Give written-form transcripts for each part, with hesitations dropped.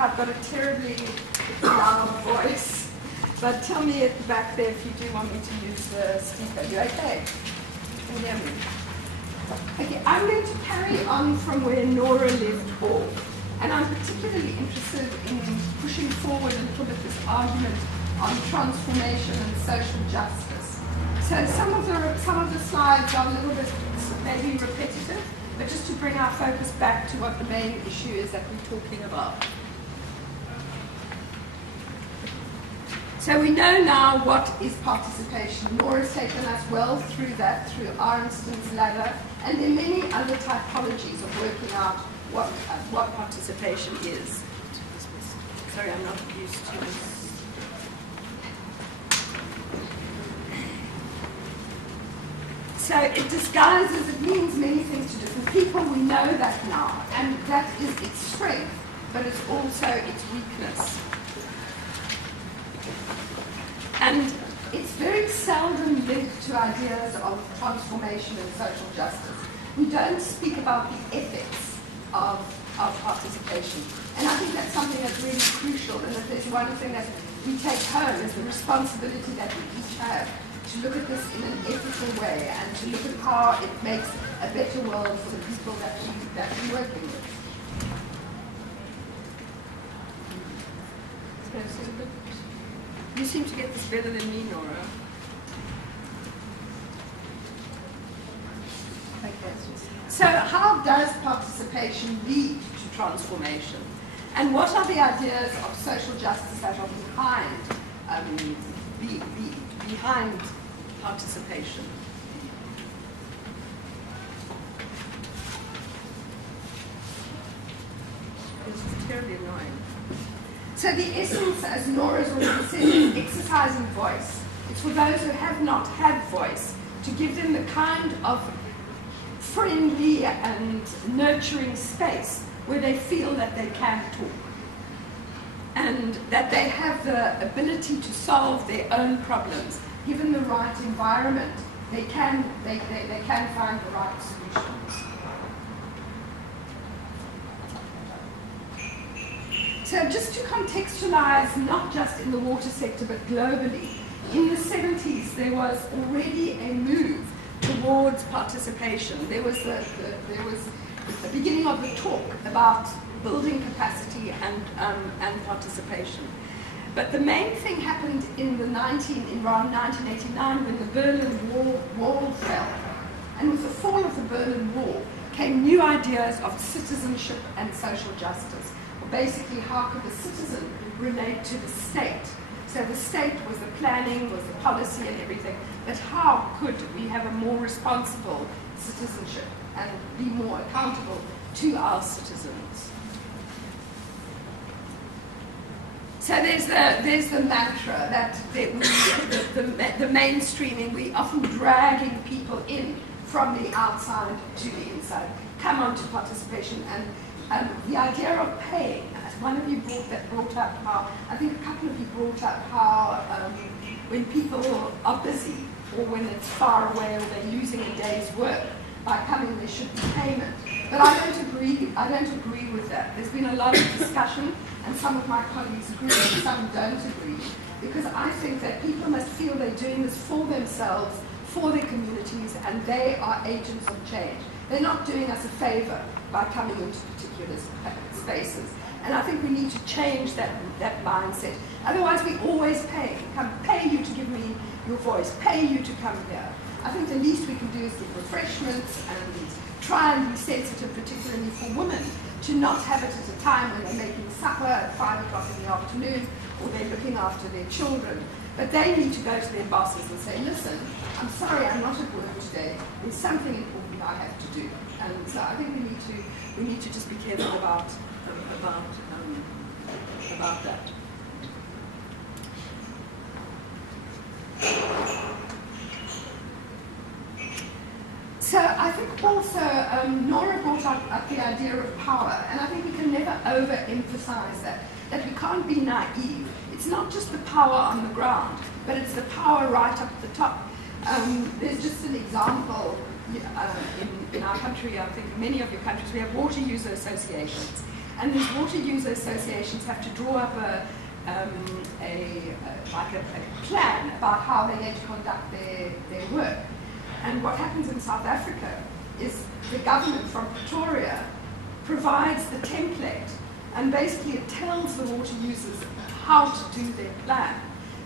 I've got a terribly loud voice. But tell me at the back there if you do want me to use the speaker. You okay? Can you hear me? Okay, I'm going to carry on from where Nora left off. And I'm particularly interested in pushing forward a little bit this argument on transformation and social justice. So some of the slides are a little bit maybe repetitive, but just to bring our focus back to what the main issue is that we're talking about. So we know now what is participation. Nora's taken us well through that, through Arnstein's ladder, and there are many other typologies of working out what participation is. Sorry, I'm not used to this. So it disguises, it means many things to different people. We know that now, and that is its strength, but it's also its weakness. And it's very seldom linked to ideas of transformation and social justice. We don't speak about the ethics of participation. And I think that's something that's really crucial, and that there's one thing that we take home is the responsibility that we each have to look at this in an ethical way and to look at how it makes a better world for the people that we're working with. You seem to get this better than me, Nora. Okay. So how does participation lead to transformation? And what are the ideas of social justice that are behind participation? This is terribly annoying. So the essence, as Nora's already said, is exercising voice. It's for those who have not had voice, to give them the kind of friendly and nurturing space where they feel that they can talk and that they have the ability to solve their own problems. Given the right environment, they can find the right solutions. So just to contextualize, not just in the water sector, but globally, in the 70s, there was already a move towards participation. There was the beginning of the talk about building capacity and participation. But the main thing happened in around 1989 when the Berlin Wall fell. And with the fall of the Berlin Wall came new ideas of citizenship and social justice. Basically, how could the citizen relate to the state? So the state was the planning, was the policy and everything, but how could we have a more responsible citizenship and be more accountable to our citizens? So there's the mantra that the mainstreaming, we often dragging people in from the outside to the inside, come on to participation. And the idea of paying, as one of you brought up how, I think a couple of you brought up how when people are busy or when it's far away or they're losing a day's work, by coming there should be payment. But I don't agree with that. There's been a lot of discussion, and some of my colleagues agree and some don't agree, because I think that people must feel they're doing this for themselves, for their communities, and they are agents of change. They're not doing us a favor by coming into particular spaces. And I think we need to change that mindset. Otherwise, we always pay you to give me your voice, pay you to come here. I think the least we can do is give refreshments and try and be sensitive, particularly for women, to not have it at a time when they're making supper at 5 o'clock in the afternoon or they're looking after their children. But they need to go to their bosses and say, listen, I'm sorry I'm not at work today. There's something important I have to do. And so I think we need to just be careful about that. So I think also Nora brought up the idea of power, and I think we can never overemphasize that we can't be naive. It's not just the power on the ground, but it's the power right up at the top. There's just an example in our country, I think in many of your countries, we have water user associations. And these water user associations have to draw up a plan about how they're going to conduct their work. And what happens in South Africa is the government from Pretoria provides the template, and basically it tells the water users how to do their plan,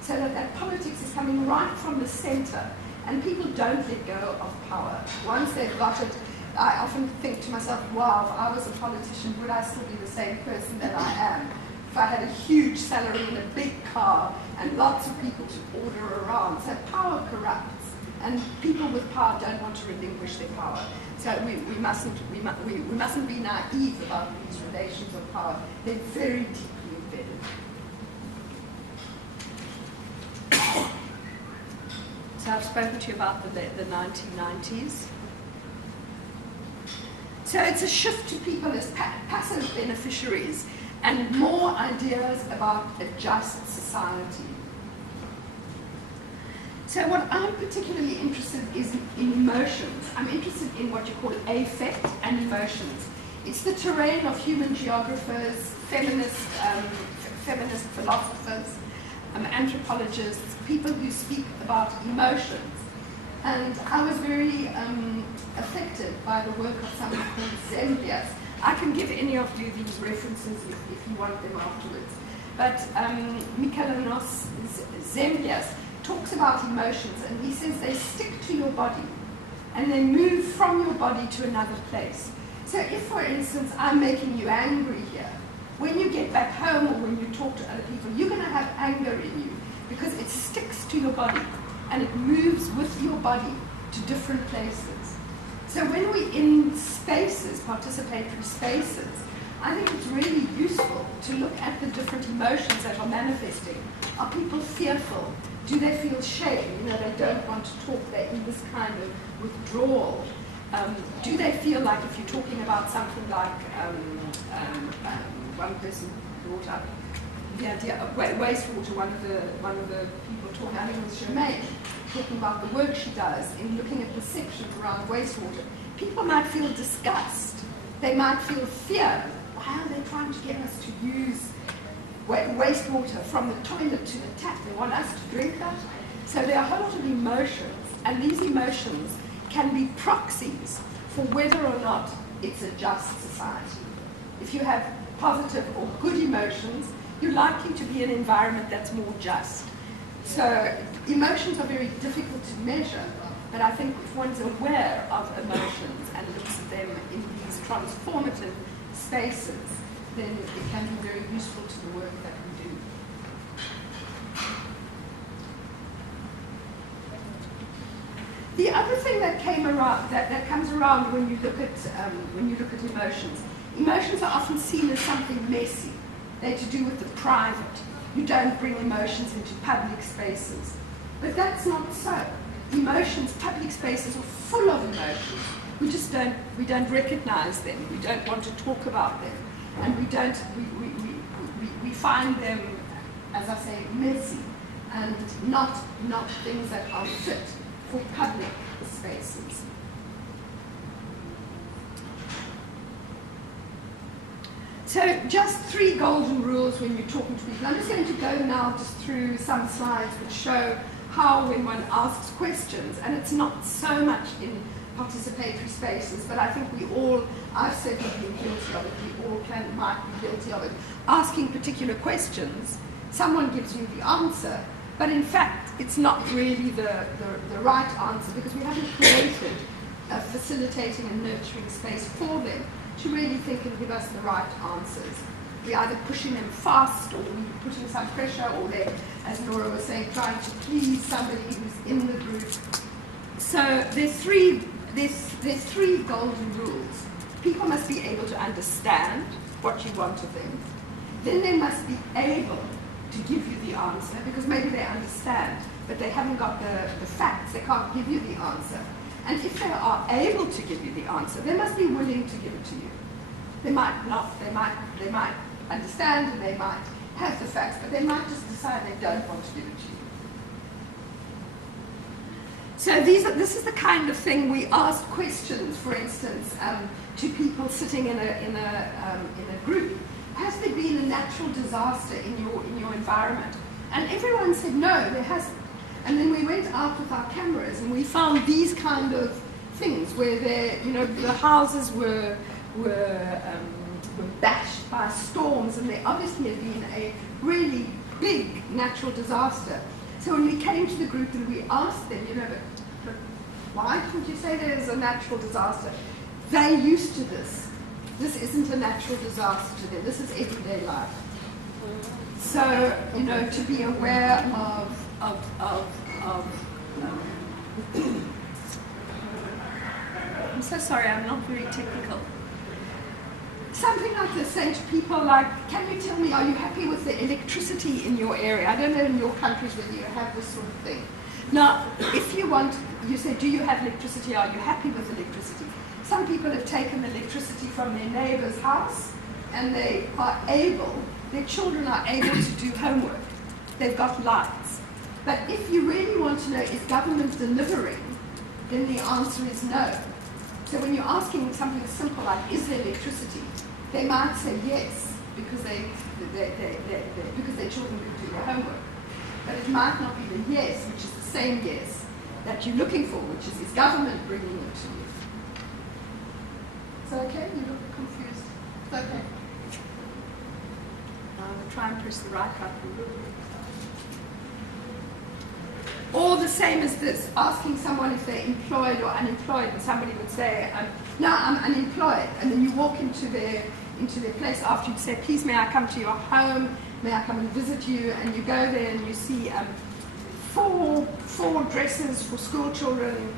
so that politics is coming right from the center, and people don't let go of power. Once they've got it, I often think to myself, wow, if I was a politician, would I still be the same person that I am? If I had a huge salary and a big car and lots of people to order around. So power corrupts, and people with power don't want to relinquish their power. So we mustn't be naive about these relations of power. They're very deeply embedded. So I've spoken to you about the 1990s. So it's a shift to people as passive beneficiaries and more ideas about a just society. So what I'm particularly interested in is in emotions. I'm interested in what you call affect and emotions. It's the terrain of human geographers, feminist philosophers, anthropologists, people who speak about emotions. And I was very affected by the work of someone called Zemblias. I can give any of you these references if you want them afterwards. But Michelanos Zemblias talks about emotions, and he says they stick to your body and they move from your body to another place. So if, for instance, I'm making you angry here, when you get back home or when you talk to other people, you're going to have anger in you because it sticks to your body and it moves with your body to different places. So when we're in spaces, participatory spaces, I think it's really useful to look at the different emotions that are manifesting. Are people fearful? Do they feel shame? They don't want to talk. They're in this kind of withdrawal. Do they feel like if you're talking about something like one person brought up the idea of wastewater, one of the people talking, I think it was Germaine, talking about the work she does in looking at perceptions around wastewater. People might feel disgust. They might feel fear. Why are they trying to get us to use wastewater from the toilet to the tap? They want us to drink that. So there are a whole lot of emotions, and these emotions can be proxies for whether or not it's a just society. If you have positive or good emotions, you're likely to be in an environment that's more just. So emotions are very difficult to measure, but I think if one's aware of emotions and looks at them in these transformative spaces, then it can be very useful to the work that we do. The other thing that came around, that comes around when you look at emotions, emotions are often seen as something messy. They're to do with the private. You don't bring emotions into public spaces. But that's not so. Emotions, public spaces are full of emotions. We don't recognize them. We don't want to talk about them. And we find them, as I say, messy and not things that are fit for public spaces. So just 3 golden rules when you're talking to people. I'm just going to go now just through some slides which show how when one asks questions, and it's not so much in participatory spaces, but I think I've certainly been guilty of it, we all might be guilty of it. Asking particular questions, someone gives you the answer, but in fact it's not really the right answer because we haven't created a facilitating and nurturing space for them to really think and give us the right answers. We're either pushing them fast, or we're putting some pressure, or they're, as Laura was saying, trying to please somebody who's in the group. So there's three golden rules. People must be able to understand what you want of them. Then they must be able to give you the answer, because maybe they understand, but they haven't got the facts. They can't give you the answer. And if they are able to give you the answer, they must be willing to give it to you. They might not. They might understand, and they might have the facts, but they might just decide they don't want to give it to you. So this is the kind of thing we ask questions. For instance, to people sitting in a group, has there been a natural disaster in your environment? And everyone said, no, there hasn't. And then we went out with our cameras and we found these kind of things where the houses were bashed by storms, and there obviously had been a really big natural disaster. So when we came to the group and we asked them, but why didn't you say there's a natural disaster? They're used to this. This isn't a natural disaster to them. This is everyday life. So, to be aware of I'm so sorry, I'm not very technical. Something like this, saying to people like, can you tell me, are you happy with the electricity in your area? I don't know in your countries whether you have this sort of thing. Now, if you say, do you have electricity? Are you happy with electricity? Some people have taken electricity from their neighbor's house, and their children are able to do homework. They've got lights. But if you really want to know, is government delivering, then the answer is no. So when you're asking something simple like, is there electricity? They might say yes, because because their children can do their homework. But it might not be the yes, which is the same yes that you're looking for, which is government bringing it to you? Is that okay? You look confused. Is that okay? I'll try and press the right button. Or the same as this, asking someone if they're employed or unemployed, and somebody would say, no, I'm unemployed. And then you walk into their place after, you'd say, please, may I come to your home? May I come and visit you? And you go there and you see four dresses for school children,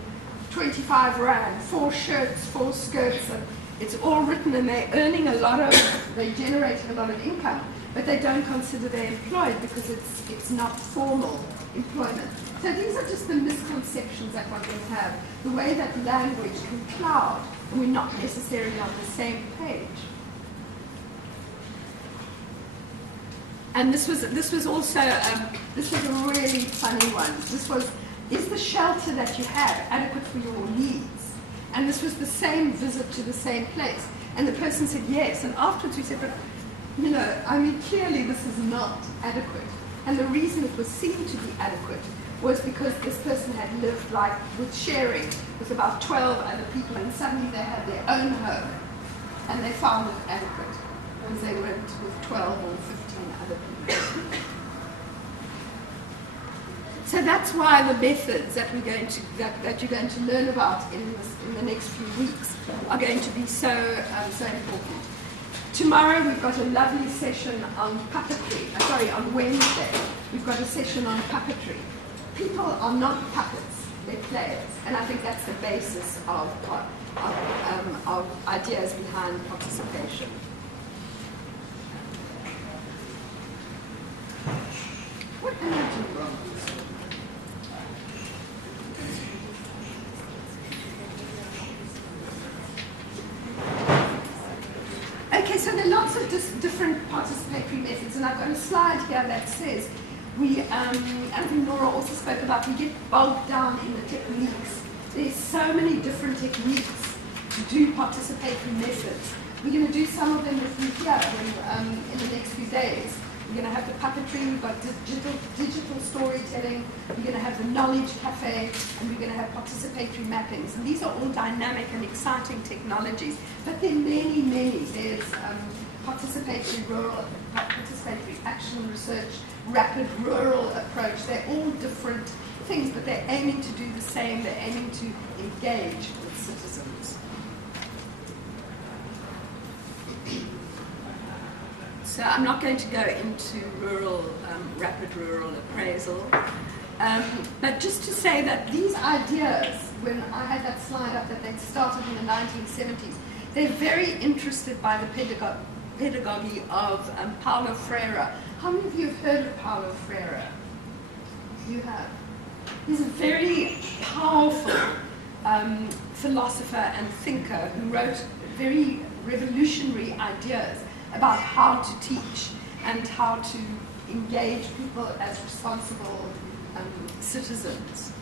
25 rand, 4 shirts, 4 skirts, and it's all written, and they're generating a lot of income, but they don't consider they're employed because it's not formal employment. So these are just the misconceptions that one can have, the way that language can cloud, and we're not necessarily on the same page. And this was also this was a really funny one. This was, is the shelter that you have adequate for your needs? And this was the same visit to the same place. And the person said yes. And afterwards we said, but clearly this is not adequate. And the reason it was seen to be adequate was because this person had lived with sharing with about 12 other people, and suddenly they had their own home, and they found it adequate because they went with 12 or 15 other people. So that's why the methods that you're going to learn about in the next few weeks are going to be so important. Tomorrow we've got a lovely session on puppetry. On Wednesday we've got a session on puppetry. People are not puppets, they're players. And I think that's the basis of ideas behind participation. What am I doing wrong? Okay, so there are lots of different participatory methods, and I've got a slide here that says I think Nora also spoke about, we get bogged down in the techniques. There's so many different techniques to do participatory methods. We're going to do some of them with you here in the next few days. We're going to have the puppetry, we've got digital storytelling, we're going to have the knowledge cafe, and we're going to have participatory mappings. And these are all dynamic and exciting technologies. But there are many, many. There's participatory rural, participatory action research, rapid rural approach. They're all different things, but they're aiming to do the same. They're aiming to engage with citizens. So I'm not going to go into rapid rural appraisal, but just to say that these ideas, when I had that slide up that they started in the 1970s, they're very interested by the pedagogy of Paulo Freire. How many of you have heard of Paulo Freire? You have. He's a very powerful philosopher and thinker who wrote very revolutionary ideas about how to teach and how to engage people as responsible citizens.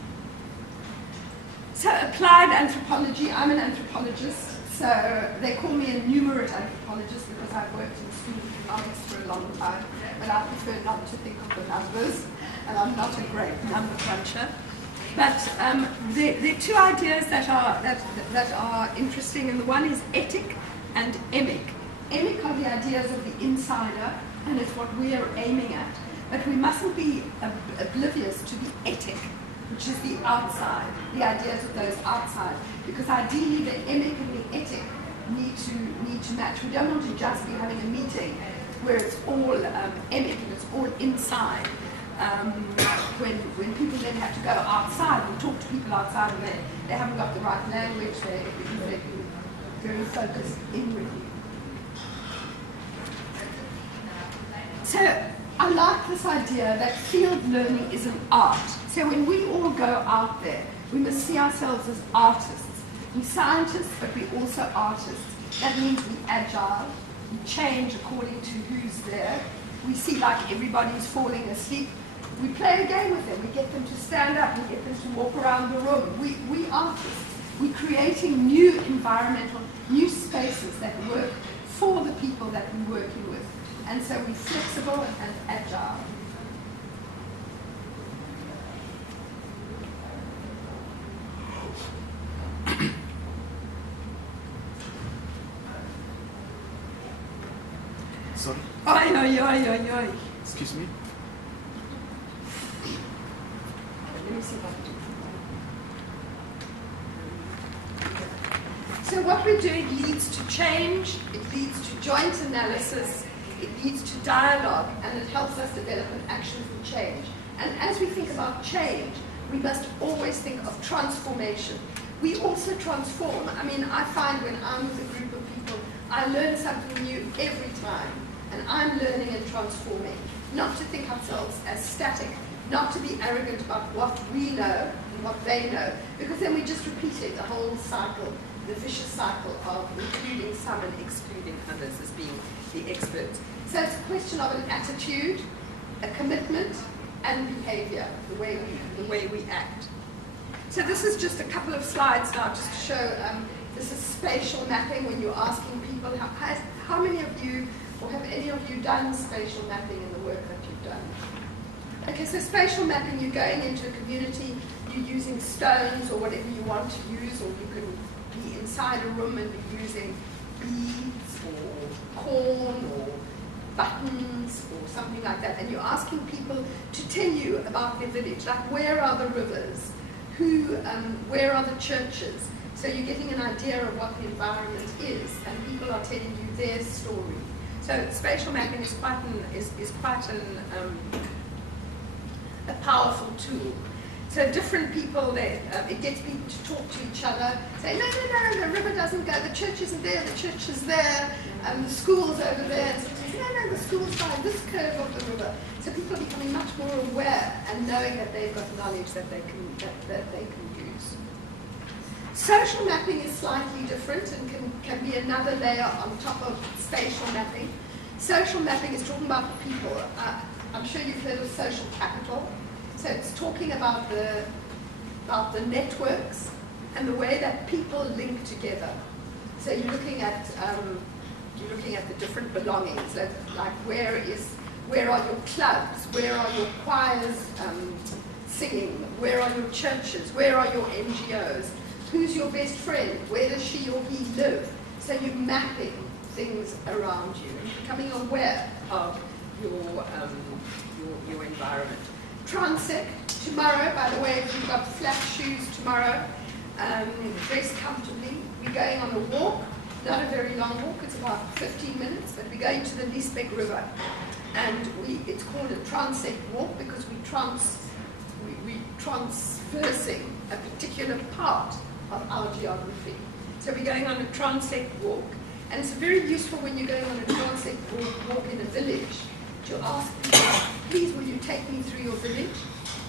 So applied anthropology, I'm an anthropologist, So they call me a numerate anthropologist because I've worked in school economics for a long time, but I prefer not to think of the numbers, and I'm not a great number cruncher. But there are two ideas that are interesting, and the one is etic and emic. Emic are the ideas of the insider, and it's what we are aiming at. But we mustn't be oblivious to the etic, which is the outside, the ideas of those outside. Because ideally the emic and the etic need to match. We don't want to just be having a meeting where it's all emic and it's all inside. When people then have to go outside and talk to people outside, and they haven't got the right language, because they've been very focused inwardly. So I like this idea that field learning is an art. So when we all go out there, we must see ourselves as artists. We're scientists, but we're also artists. That means we're agile, we change according to who's there. We see like everybody's falling asleep. We play a game with them. We get them to stand up. We get them to walk around the room. We artists. We're creating new environmental, new spaces that work for the people that we're working with. And so we're flexible and agile. Sorry? Oi, oi, oi, oi, oi. Excuse me? Let me see if I can do it. So what we do, it leads to change, it leads to joint analysis, it leads to dialogue, and it helps us develop an action for change. And as we think about change, we must always think of transformation. We also transform. I mean, I find when I'm with a group of people, I learn something new every time. And I'm learning and transforming. Not to think ourselves as static, not to be arrogant about what we know and what they know, because then we just repeat it, the whole cycle, the vicious cycle of including some and excluding others as being the experts. So it's a question of an attitude, a commitment, and behavior, the way we act. So this is just a couple of slides now just to show, this is spatial mapping when you're asking people, how many of you, or have any of you done spatial mapping in the work that you've done? Okay, so spatial mapping, you're going into a community, you're using stones or whatever you want to use, or you can be inside a room and be using beads or corn or buttons or something like that, and you're asking people to tell you about their village, like where are the rivers, where are the churches, so you're getting an idea of what the environment is, and people are telling you their story. So spatial mapping is quite a powerful tool. So different people, it gets people to talk to each other, say, no, the river doesn't go, the church isn't there, the church is there, the school's over there. And so no, the school's by this curve of the river. So people are becoming much more aware and knowing that they've got knowledge that they can use. Social mapping is slightly different and can be another layer on top of spatial mapping. Social mapping is talking about the people. I'm sure you've heard of social capital. So it's talking about the networks and the way that people link together. So you're looking at the different belongings, like where are your clubs, where are your choirs singing, where are your churches, where are your NGOs, who's your best friend, where does she or he live? So you're mapping things around you and becoming aware of your environment. Transect, tomorrow, by the way, if you've got flat shoes tomorrow, dress comfortably. We're going on a walk, not a very long walk, it's about 15 minutes, but we're going to the Liesbeek River. And it's called a transect walk because we're transversing a particular part of our geography. So we're going on a transect walk, and it's very useful when you're going on a transect walk in a village to ask people, please will you take me through your village?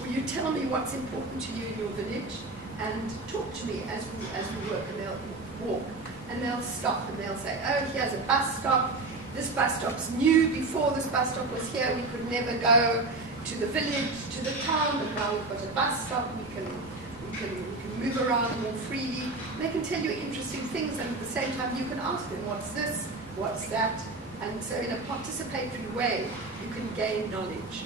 Will you tell me what's important to you in your village? And talk to me as we work, and they'll walk. And they'll stop and they'll say, oh, here's a bus stop. This bus stop's new. Before this bus stop was here, we could never go to the village, to the town, but now we've got a bus stop. you can move around more freely. They can tell you interesting things, and at the same time you can ask them, what's this, what's that? And so in a participatory way, you can gain knowledge.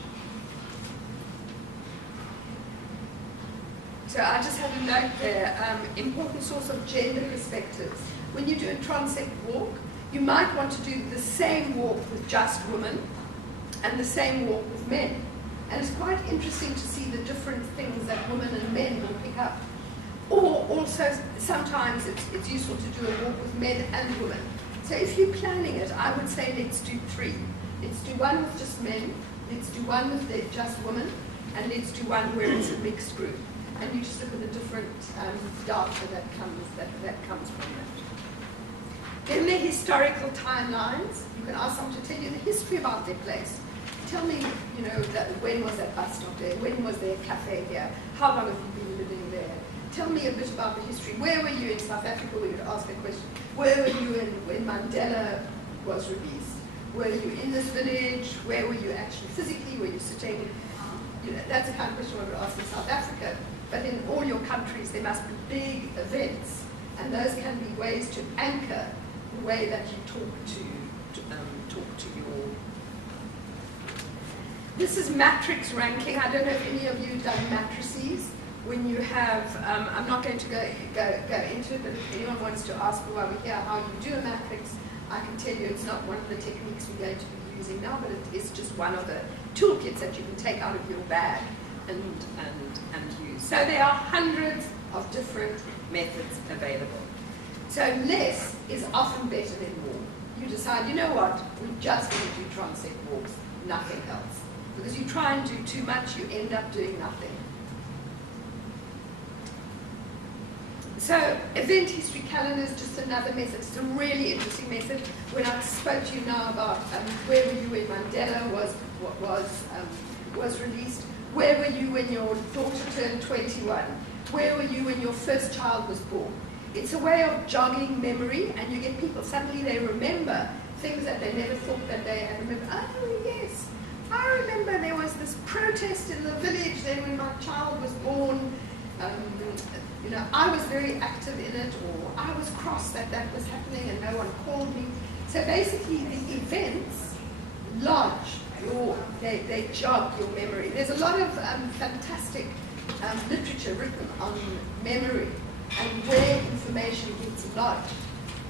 So I just had a note there, important source of gender perspectives. When you do a transect walk, you might want to do the same walk with just women and the same walk with men. And it's quite interesting to see the different things that women and men will pick up. Or also, sometimes it's useful to do a walk with men and women. So if you're planning it, I would say let's do 3. Let's do one with just men, let's do one with just women, and let's do one where it's a mixed group. And you just look at the different data that comes from that. Then the historical timelines. You can ask someone to tell you the history about their place. Tell me, you know, when was that bus stop there? When was there a cafe here? How long have you been living there? Tell me a bit about the history. Where were you in South Africa? We would ask a question. Where were you when Mandela was released? Were you in this village? Where were you actually physically? Were you sitting? You know, that's the kind of question we would ask in South Africa. But in all your countries, there must be big events, and those can be ways to anchor the way that you talk to your. This is matrix ranking. I don't know if any of you have done matrices. When you have, I'm not going to go into it, but if anyone wants to ask me while we're here how you do a matrix, I can tell you it's not one of the techniques we're going to be using now, but it is just one of the toolkits that you can take out of your bag and use. So there are hundreds of different methods available. So less is often better than more. You decide, you know what, we're just going to do transect walks, nothing else. Because you try and do too much, you end up doing nothing. So event history calendar is just another method. It's a really interesting method. When I spoke to you now about where were you when Mandela was released, where were you when your daughter turned 21, where were you when your first child was born. It's a way of jogging memory, and you get people, suddenly they remember things that they never thought that they had remembered. Oh yes, I remember there was this protest in the village then when my child was born. You know, I was very active in it, or I was cross that was happening and no one called me. So basically the events lodge they jog your memory. There's a lot of fantastic literature written on memory and where information gets lodged.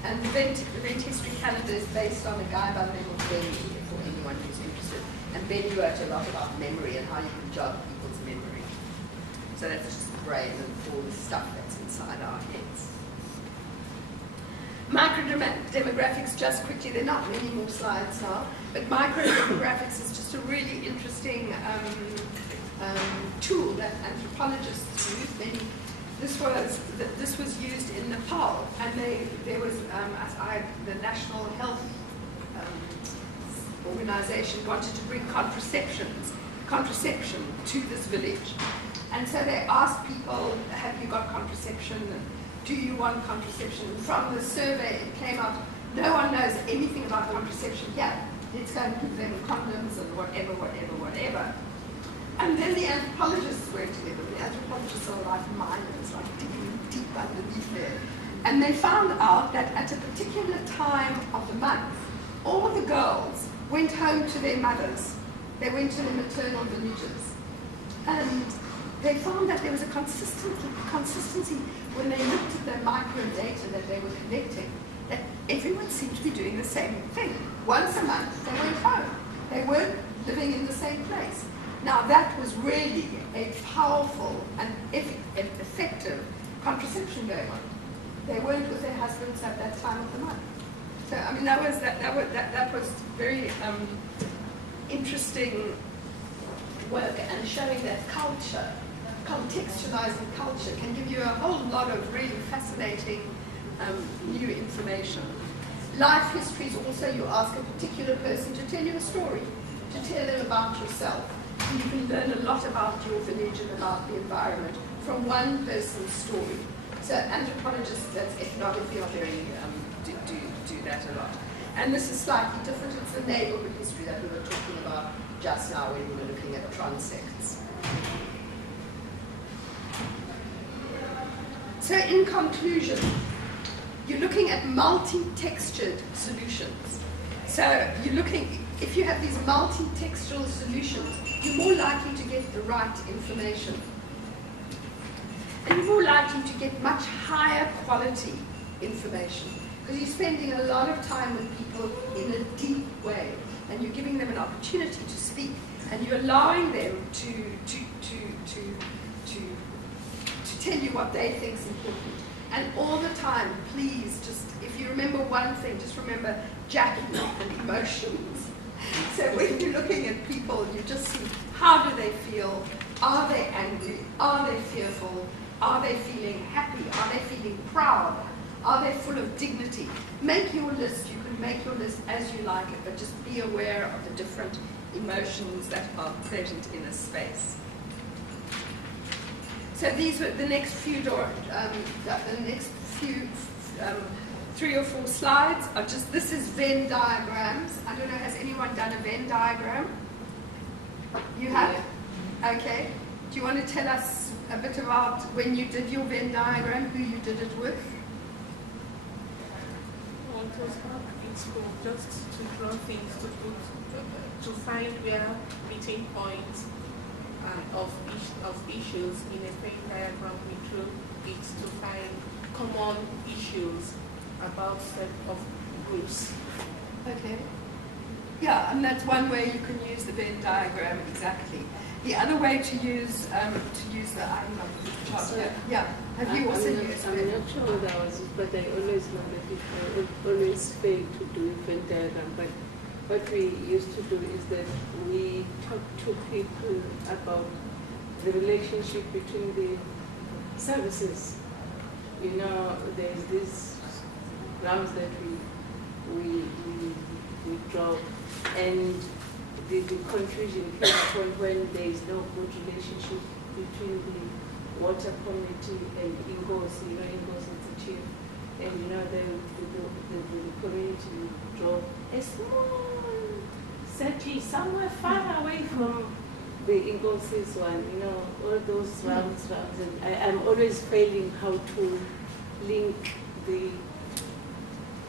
And the event history calendar is based on a guy by the name of Benny, for anyone who's interested. And Benny wrote a lot about memory and how you can jog people's memory. So that's just the brain and all the stuff that's inside our heads. Microdemographics, just quickly, there are not many more slides now, but microdemographics is just a really interesting tool that anthropologists use. This was used in Nepal, and there was the National Health Organization wanted to bring contraception to this village. And so they asked people, have you got contraception? Do you want contraception? And from the survey, it came out, no one knows anything about contraception. Yeah, let's go and give them condoms and whatever. And then the anthropologists went together. The anthropologists are like miners, like digging deep underneath there. And they found out that at a particular time of the month, all the girls went home to their mothers. They went to their maternal villages. And they found that there was a consistency when they looked at the microdata that they were collecting, that everyone seemed to be doing the same thing. Once a month, they went home. They weren't living in the same place. Now, that was really a powerful and effective contraception going on. They weren't with their husbands at that time of the month. So, I mean, that was very interesting work, and showing that culture, contextualizing culture, can give you a whole lot of really fascinating new information. Life histories also, you ask a particular person to tell you a story, to tell them about yourself. And you can learn a lot about your village and about the environment from one person's story. So anthropologists, that's ethnography, are very, do that a lot. And this is slightly different. It's the neighborhood history that we were talking about just now when we were looking at transects. So in conclusion, you're looking at multi-textured solutions. So you're looking, if you have these multi-textual solutions, you're more likely to get the right information. And you're more likely to get much higher quality information because you're spending a lot of time with people in a deep way, and you're giving them an opportunity to speak, and you're allowing them to tell you what they think is important. And all the time, please, just if you remember one thing, just remember jacking up and emotions. So when you're looking at people, you just see how do they feel? Are they angry? Are they fearful? Are they feeling happy? Are they feeling proud? Are they full of dignity? Make your list. You can make your list as you like it, but just be aware of the different emotions that are present in a space. So these were the next few, three or four slides are just, this is Venn diagrams. I don't know, has anyone done a Venn diagram? You have? Yeah. Okay. Do you want to tell us a bit about when you did your Venn diagram, who you did it with? Well, it was hard in school just to draw things, to find where meeting points of issues in a Venn diagram. We drew it to find common issues about set of groups. Okay. Yeah, and that's one way you can use the Venn diagram, exactly. The other way to use the chart. So, yeah. Have you also used it? I'm not sure what I was, but I always know that I always fail to do a Venn diagram. But what we used to do is that we talk to people about the relationship between the services. You know, there's these rounds that we draw, and the confusion came from when there is no good relationship between the water committee and Ingozi. You know, Ingozi is the chief, and you know the community draw a small settee somewhere far away from the Ingozis one. You know, all those rounds, and I'm always failing how to link the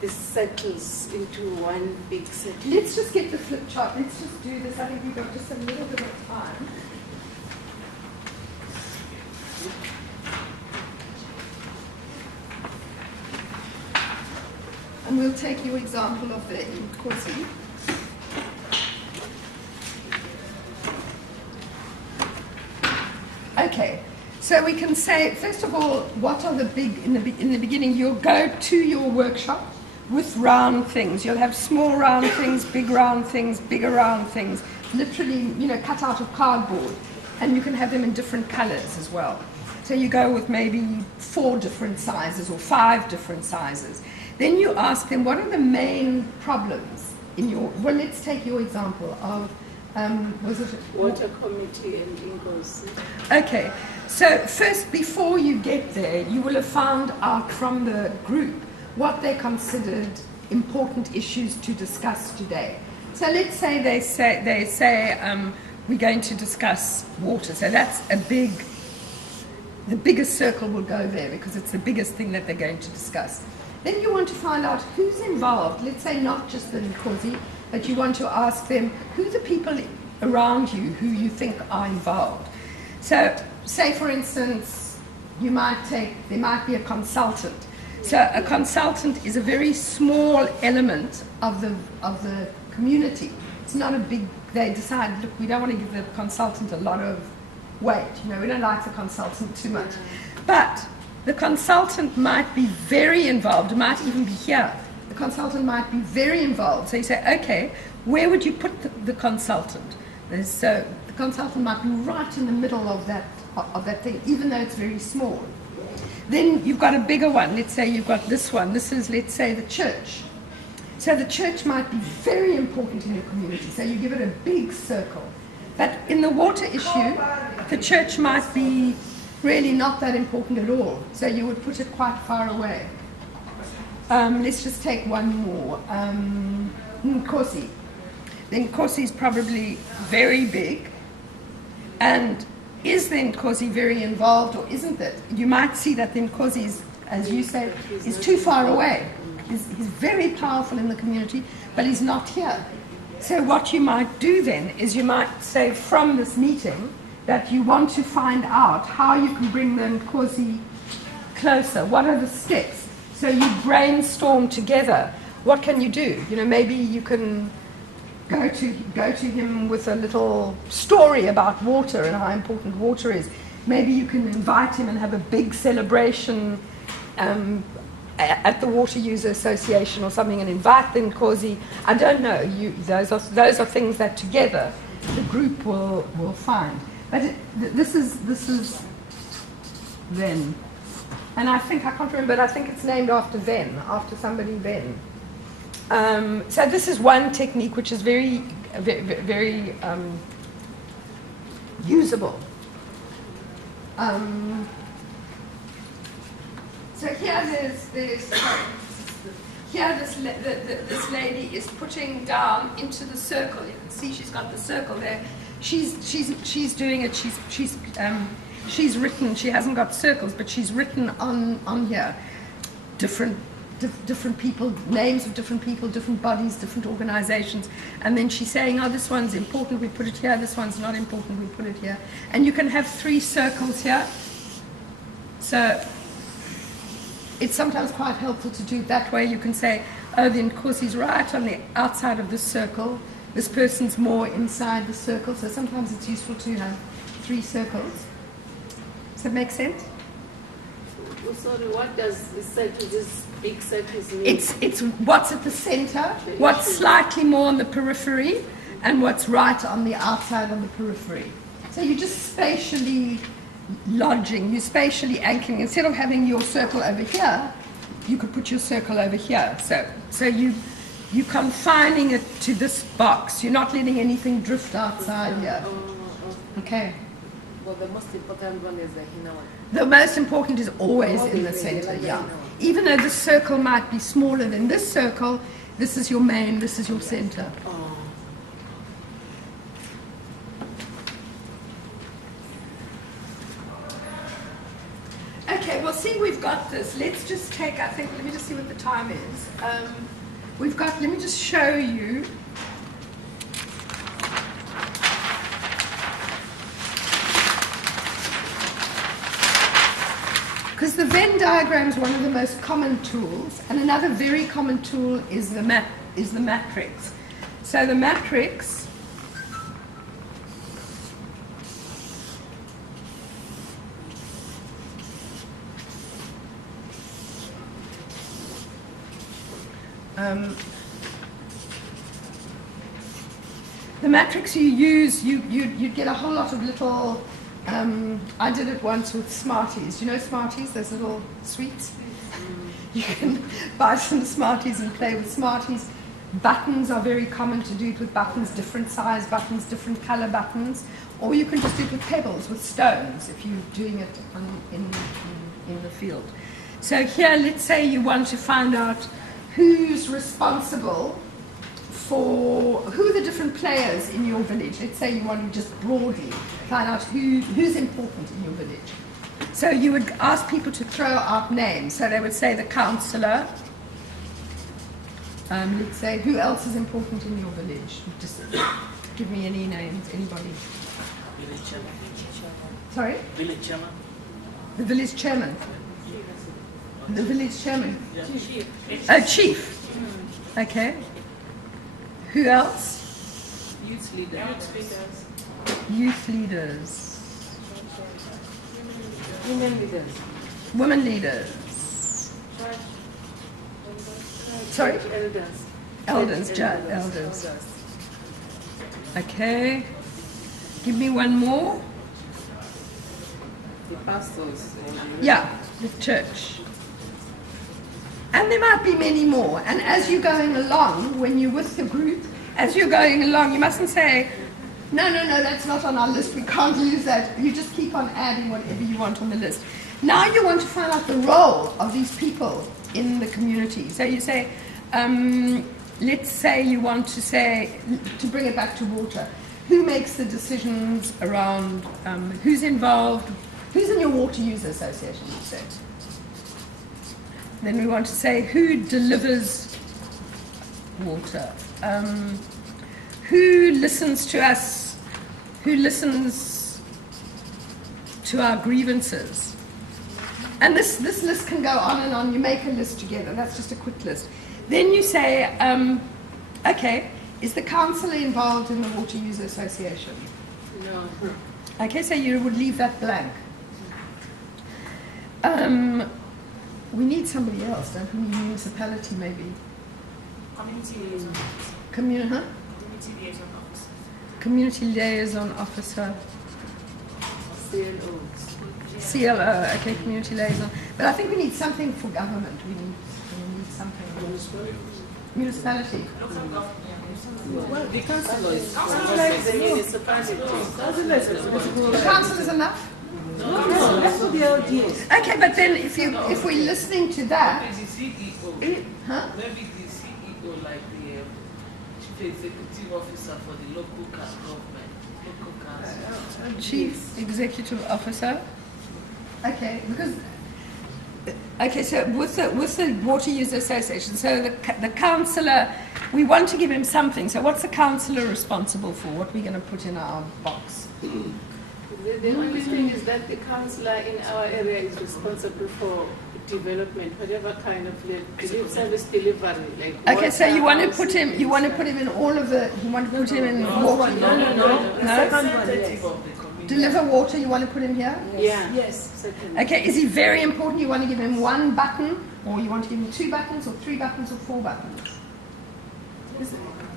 circles into one big circle. Let's just get the flip chart. Let's just do this. I think we've got just a little bit of time. And we'll take your example of the Inkosi. Okay. So we can say, first of all, what are the big, in the beginning, you'll go to your workshop with round things. You'll have small round things, big round things, bigger round things, literally, cut out of cardboard. And you can have them in different colors as well. So you go with maybe 4 different sizes or 5 different sizes. Then you ask them, what are the main problems in your, well, let's take your example of, was it? Water committee and Ingozi. Okay. So first, before you get there, you will have found out from the group what they considered important issues to discuss today. So let's say they say we're going to discuss water. So that's the biggest circle will go there because it's the biggest thing that they're going to discuss. Then you want to find out who's involved. Let's say not just the Nkosi, but you want to ask them who the people around you who you think are involved. So say, for instance, there might be a consultant. So a consultant is a very small element of the community. It's not a big, they decide, look, we don't want to give the consultant a lot of weight. We don't like the consultant too much. But the consultant might be very involved, it might even be here. The consultant might be very involved. So you say, okay, where would you put the consultant? So the consultant might be right in the middle of that thing, even though it's very small. Then you've got a bigger one. Let's say you've got this one. This is, let's say, the church. So the church might be very important in your community. So you give it a big circle. But in the water issue, the church might be really not that important at all. So you would put it quite far away. Let's just take one more. Nkosi. The Nkosi is probably very big. And is the Nkosi very involved or isn't it? You might see that the Nkosi is, as you say, is too far away. He's very powerful in the community, but he's not here. So what you might do then is you might say from this meeting that you want to find out how you can bring the Nkosi closer. What are the steps? So you brainstorm together. What can you do? You know, maybe you can go to him with a little story about water and how important water is. Maybe you can invite him and have a big celebration at the Water User Association or something, and invite the Nkosi. I don't know. Those are things that together the group will find. But this is Ven, and I can't remember. But I think it's named after Ven, after somebody Ven. So this is one technique which is very usable. So here this lady is putting down into the circle. You can see she's got the circle there. She's doing it. She's written. She hasn't got circles, but she's written on here different people, names of different people, different bodies, different organizations, and then she's saying, oh, this one's important, we put it here, this one's not important, we put it here. And you can have 3 circles here. So it's sometimes quite helpful to do it that way. You can say, oh, the Nkosi's right on the outside of this circle, this person's more inside the circle, so sometimes it's useful to have 3 circles. Does that make sense? Sorry, what does the circle, this big circles mean? It's what's at the center, what's slightly more on the periphery, and what's right on the outside on the periphery. So you're just spatially lodging, you're spatially anchoring. Instead of having your circle over here, you could put your circle over here. So you're confining it to this box. You're not letting anything drift outside here. Okay. Well, the most important one is the inner one. The most important is always in the center, yeah. Even though the circle might be smaller than this circle, this is your main, this is your center. Okay, well, see, we've got this. Let's just take, let me just see what the time is. Let me just show you. Because the Venn diagram is one of the most common tools, and another very common tool is the matrix. So the matrix you use, you get a whole lot of little. I did it once with Smarties. Do you know Smarties? Those little sweets? You can buy some Smarties and play with Smarties. Buttons are very common to do it with buttons, different size buttons, different color buttons. Or you can just do it with pebbles, with stones, if you're doing it in the field. So here, let's say you want to find out who's responsible for who are the different players in your village. Let's say you want to just broadly find out who's important in your village. So you would ask people to throw out names. So they would say the councillor. Let's say, who else is important in your village? Just give me any names, anybody. Village chairman. Sorry? Village chairman. The village chairman. The village chairman. Yeah. Chief. Oh, chief. Okay. Who else? Youth leaders. Youth leaders. Women leaders. Women leaders. Sorry? Elders. Elders. Okay. Give me one more. The pastors. Yeah, the church. And there might be many more. And as you're going along, when you're with the group, as you're going along, you mustn't say, no, that's not on our list, we can't use that. You just keep on adding whatever you want on the list. Now you want to find out the role of these people in the community. So you say, let's say you want to say, to bring it back to water, who makes the decisions around who's involved, who's in your water user association, you say. Then we want to say who delivers water, who listens to us, who listens to our grievances. And this list can go on and on. You make a list together. That's just a quick list. Then you say, okay, is the councillor involved in the Water User Association? No. Okay, so you would leave that blank. We need somebody else, don't we? Municipality, maybe. Community liaison. Community Liaison officer. Community liaison officer. CLO. CLO, okay, community liaison. But I think we need something for government. We need something. Municipality. Local government. Well, the councillor is the municipality. The council is enough? No, that's what the ideas. Okay, but then if we're listening to that, Maybe the CEO, huh? maybe the CEO, like the chief executive officer for the local government, local council. Chief Executive Officer. Okay, because so with the Water User Association, so the councillor, we want to give him something. So what's the councillor responsible for? What are we going to put in our box? The only thing is that the councillor in our area is responsible for development, whatever kind of service delivery. Like Okay, water, so you want to housing. put him in all of the. You want to put him in water. No. Representative of the community. Deliver water. You want to put him here. Yeah. Yes. Certainly. Okay, is he very important? You want to give him one button, or you want to give him 2 buttons, or 3 buttons, or 4 buttons?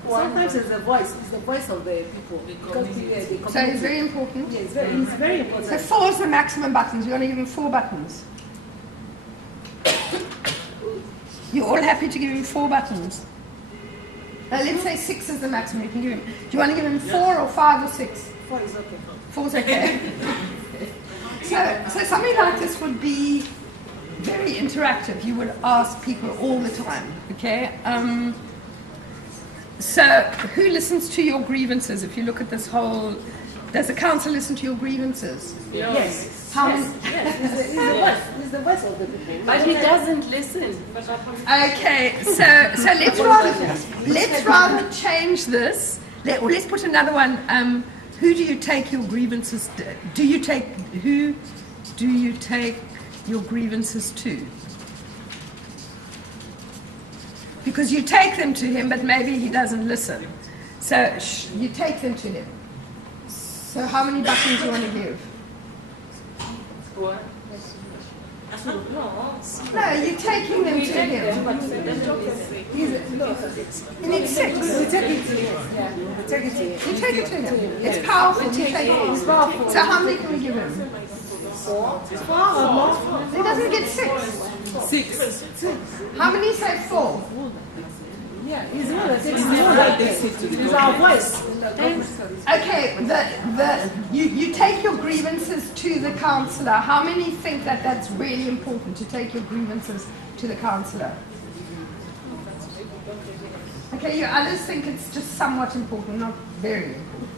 Sometimes it's the voice. It's the voice of the people. Because the So he's very important. Yeah, it's very important. So 4 is the maximum buttons. You want to give him 4 buttons. You're all happy to give him 4 buttons. Now let's say 6 is the maximum you can give him. Do you want to give him 4 or 5 or 6? 4 is okay. 4 is okay. So something like this would be very interactive. You would ask people all the time. Okay. So who listens to your grievances? If you look at this whole, does the council listen to your grievances? Yes. How Yes. It's the voice of the people. But he doesn't listen. Okay, so let's rather change this. Let's put another one. Who do you take your grievances? Who do you take your grievances to? Because you take them to him, but maybe he doesn't listen. So you take them to him. So how many buttons do you want to give? What? No, you're taking them to him. You need 6. We take it to him. Yeah. We take it to him. You take it to him. It's powerful. You take it. It's powerful. So how many can we give him? 4 or more. He doesn't get 6. 6. How many say 4? Yeah, he's the one that takes it. Like this. It's our voice. Okay, you take your grievances to the councillor. How many think that that's really important to take your grievances to the councillor? Okay, you others think it's just somewhat important, not very important.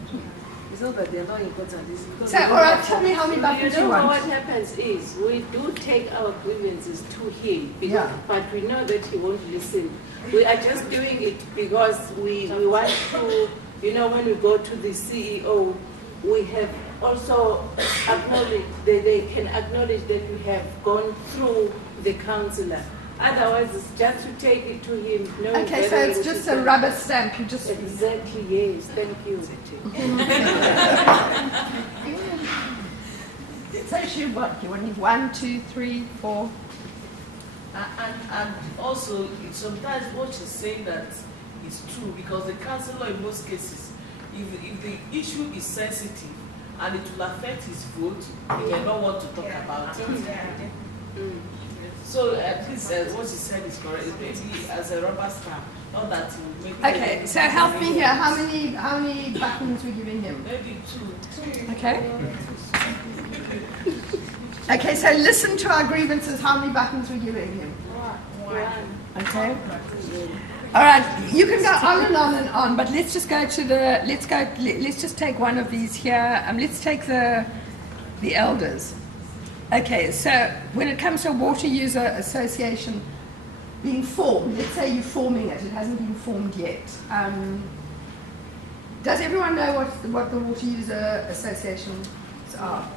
It's not that they're not important. It's because So, all right, tell me how many You buttons you know what want. happens is we do take our grievances to him, Yeah. but we know that he won't listen. We are just doing it because we want to, when we go to the CEO, we have also acknowledged that they can acknowledge that we have gone through the councillor. Otherwise, it's just to take it to him. Okay, so it's just a rubber stamp. You just Exactly, yes. Thank you. so you what? You want to need 1, 2, 3, 4. And also, sometimes what she's saying that is true, because the councillor in most cases, if the issue is sensitive and it will affect his vote, he may not want to talk about it. So at least what she said is correct. It's maybe as a rubber stamp, not that he will make. Okay, so help me here. How many buttons we giving him? Maybe 2. Okay. Okay, so listen to our grievances. How many buttons we giving him? One. Okay. All right, you can go on and on, but let's just go to the, let's just take one of these here. Let's take the elders. Okay, so when it comes to a water user association being formed, let's say you're forming it hasn't been formed yet. Does everyone know what the water user associations are?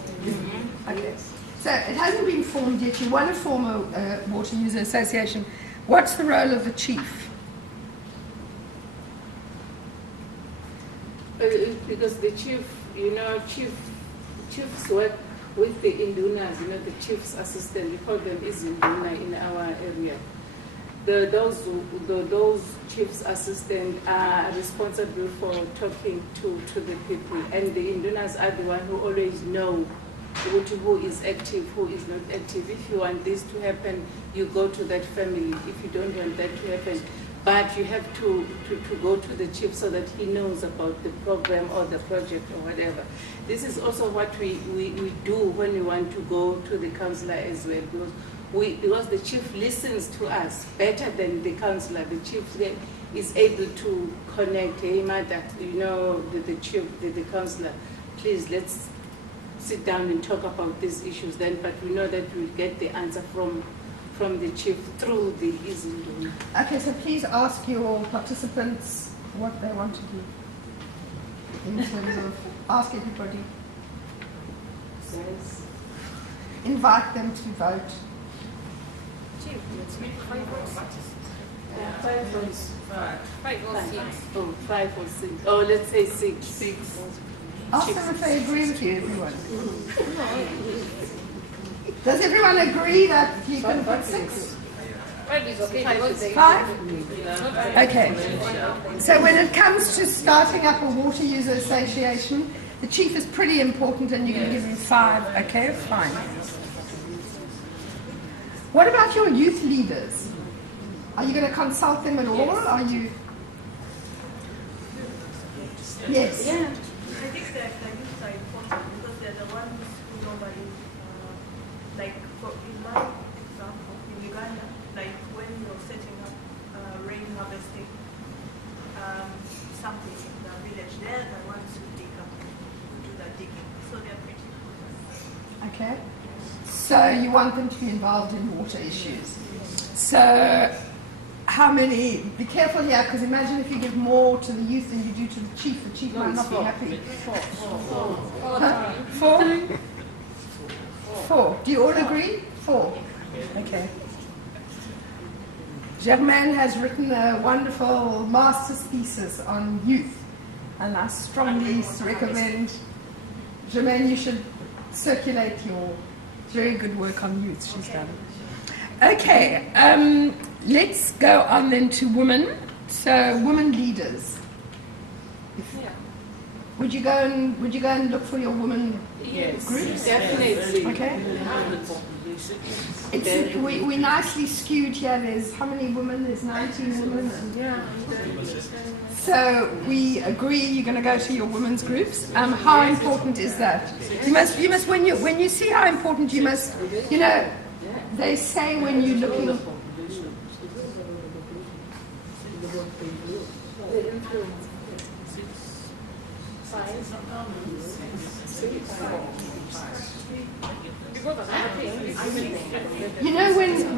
Okay, so it hasn't been formed yet. You want to form a water user association. What's the role of the chief? Because the chief, chiefs work with the indunas, the chief's assistant. We call them is induna in our area. Those chief's assistants are responsible for talking to the people, and the indunas are the one who always know who is active, who is not active. If you want this to happen, you go to that family. If you don't want that to happen, but you have to go to the chief so that he knows about the program or the project or whatever. This is also what we do when we want to go to the councillor as well, because the chief listens to us better than the councillor. The chief is able to connect, hey, mother, the chief, the councillor, please let's sit down and talk about these issues then, but we know that we'll get the answer from the chief through the Izinduna. Okay, so please ask your participants what they want to do in terms of ask everybody. Yes. Invite them to vote. Five or six. Oh, let's say six. Ask them if they agree with you, everyone. Does everyone agree that you can put 6? 5? Okay. So when it comes to starting up a water user association, the chief is pretty important and you're going to give him 5. Okay, fine. What about your youth leaders? Are you going to consult them at all? Are you? Yes. Yeah. I think that the youth are important because they're the ones who normally, in my example, in Uganda, like when you're setting up rain harvesting something in the village, they're the ones who dig up, who do the digging. So they're pretty important. Okay. So you want them to be involved in water issues. So how many, be careful here, because imagine if you give more to the youth than you do to the chief might not be happy. 4? 4. Do you all agree? 4. Okay. Germaine has written a wonderful master's thesis on youth, and I strongly recommend, Germaine, you should circulate your very good work on youth she's done. Okay, let's go on then to women. So, women leaders. Would you go and look for your women groups? Definitely. Okay. We nicely skewed here. There's how many women? There's 19 women. So we agree you're going to go to your women's groups. How important is that? You must when you see how important you must, they say when you're looking.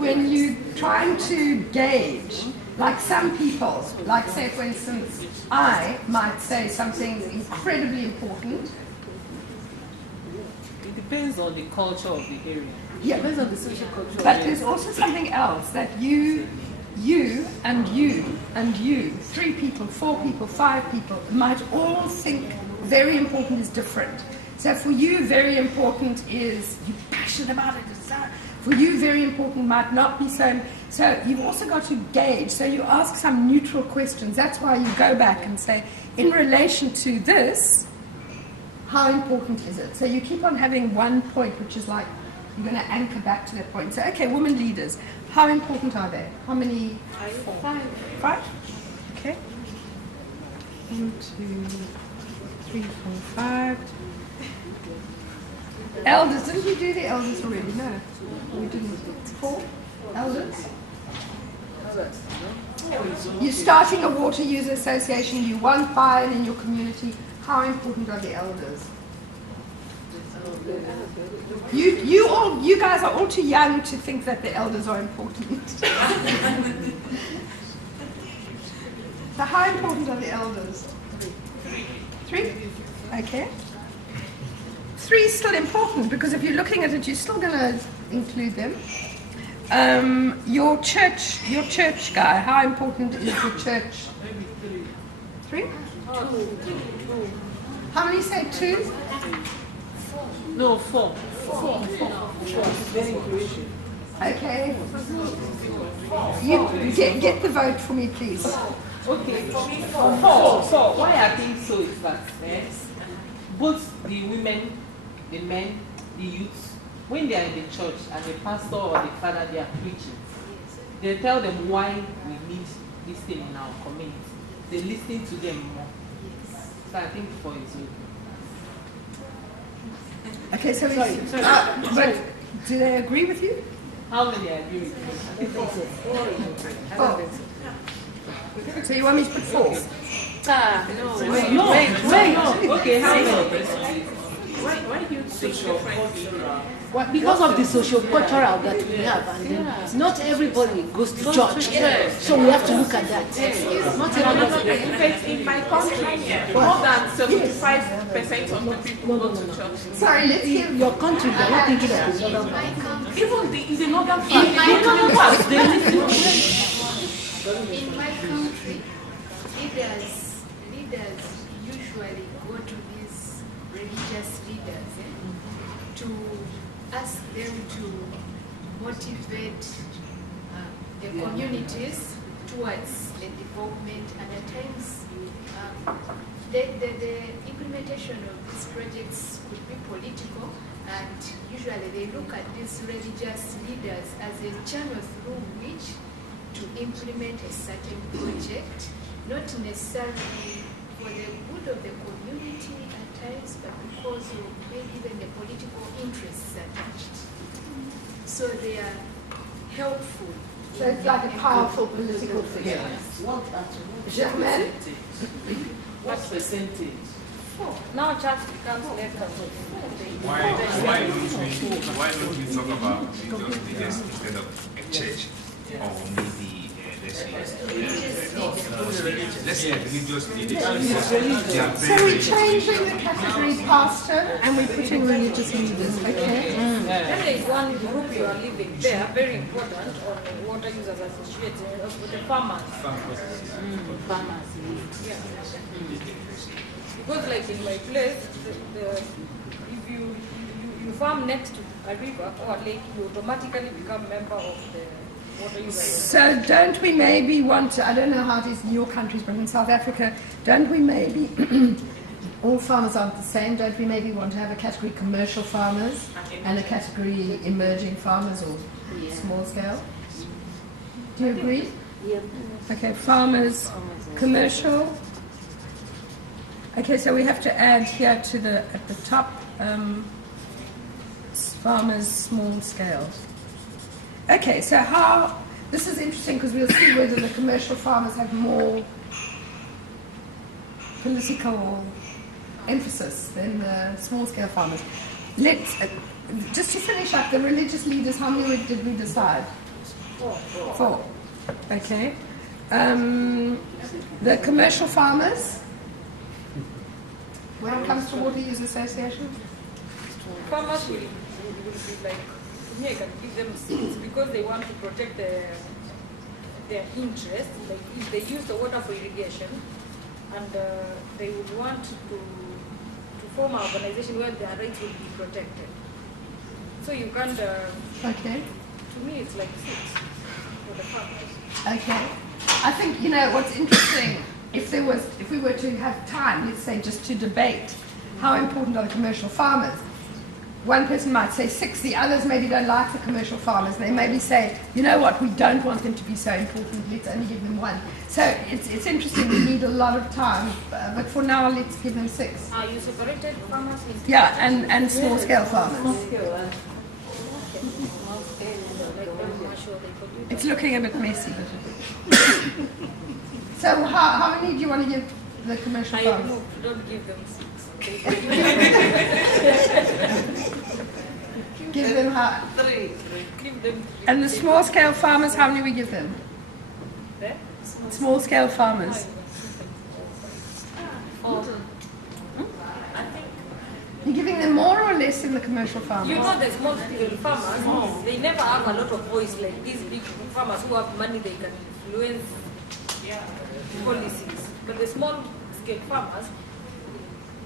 When you're trying to gauge, like some people, like say for instance, I might say something incredibly important. It depends on the culture of the area. Yeah, Depends on the social culture. but there's also something else that you and you and you, 3 people, 4 people, 5 people might all think very important is different. So for you, very important is you're passionate about it. For you, very important might not be so. So you've also got to gauge. So you ask some neutral questions. That's why you go back and say, in relation to this, how important is it? So you keep on having one point, which is like you're going to anchor back to that point. So, okay, women leaders, how important are they? How many? 5. 5? Okay. 1, 2, 3, 4, 5. Elders, didn't we do the elders already? No, we didn't. 4 elders. You're starting a water user association, you want buy-in in your community. How important are the elders? You guys are all too young to think that the elders are important. So how important are the elders? 3? Okay. 3 is still important because if you're looking at it, you're still going to include them. Your church guy, how important is the church? 3? How many say 2? No, 4. 4. Very inclusive. Okay. You get the vote for me, please. Okay. So why I think so is that both the women, the men, the youths, when they are in the church and the pastor or the father they are preaching, they tell them why we need this thing in our community. They listen to them more. So I think 4 is okay. Okay, so but do they agree with you? How many agree with you? 4. So you want me to put 4? No. Okay, how many? Why do you think differently? Well, because of the socio-cultural that we have, and then not everybody goes to church, so we have to look at that. Not everybody. In my country, more than 75% of the people go to church. Sorry, let's hear Your country, they're not thinking of the other one. Even in the northern They listen to In my country, leaders usually go to these religious leaders to ask them to motivate the communities towards the development, and at times the implementation of these projects could be political, and usually they look at these religious leaders as a channel through which to implement a certain project, not necessarily for the good of the community at times, but because of maybe even the political interests attached. So they are helpful. So it's like a powerful political figure. Germaine? What percentage? Now church becomes less than why don't we talk about religious leaders instead of a church, or maybe let's say religious leaders? So we're changing the category pastor and we're putting religious leaders, okay? Then there is one group you are living there, very important, on water users associated, of the farmers. Farmers. Yeah. Because like in my place, if you farm next to a river or a lake, you automatically become member of the water users. So don't we maybe want to, I don't know how it is in your countries, but in South Africa, don't we maybe, all farmers aren't the same, don't we maybe want to have a category commercial farmers and a category emerging farmers or small scale? Do you agree? Yeah. Okay, farmers, commercial. Okay, so we have to add here to at the top, farmers, small scale. Okay, so this is interesting because we'll see whether the commercial farmers have more political emphasis than the small scale farmers. Let's, just to finish up, the religious leaders, how many did we decide? 4. Okay. The commercial farmers, when it comes to water use association? Farmers will be like, to me I can give them seeds because they want to protect their interest. Like if they use the water for irrigation, and they would want to form an organization where their rights will be protected. So you can't. Okay. To me, it's like seeds for the farmers. Okay. I think, what's interesting, if we were to have time, let's say, just to debate how important are the commercial farmers, one person might say 6, the others maybe don't like the commercial farmers. They maybe say, you know what, we don't want them to be so important, let's only give them 1. So it's interesting, we need a lot of time, but for now, let's give them 6. Are you separated farmers? Yeah, and small-scale farmers. Like commercial, they could It's looking a bit messy. So how many do you want to give the commercial farmers? No, don't give them 6. Give them how? 3. Give them 3. And the small scale farmers, how many we give them? There? Small scale farmers. You're giving them more or less in the commercial farmers? You know the small scale farmers, they never have a lot of voice like these big farmers who have money they can influence policies. But the small scale farmers,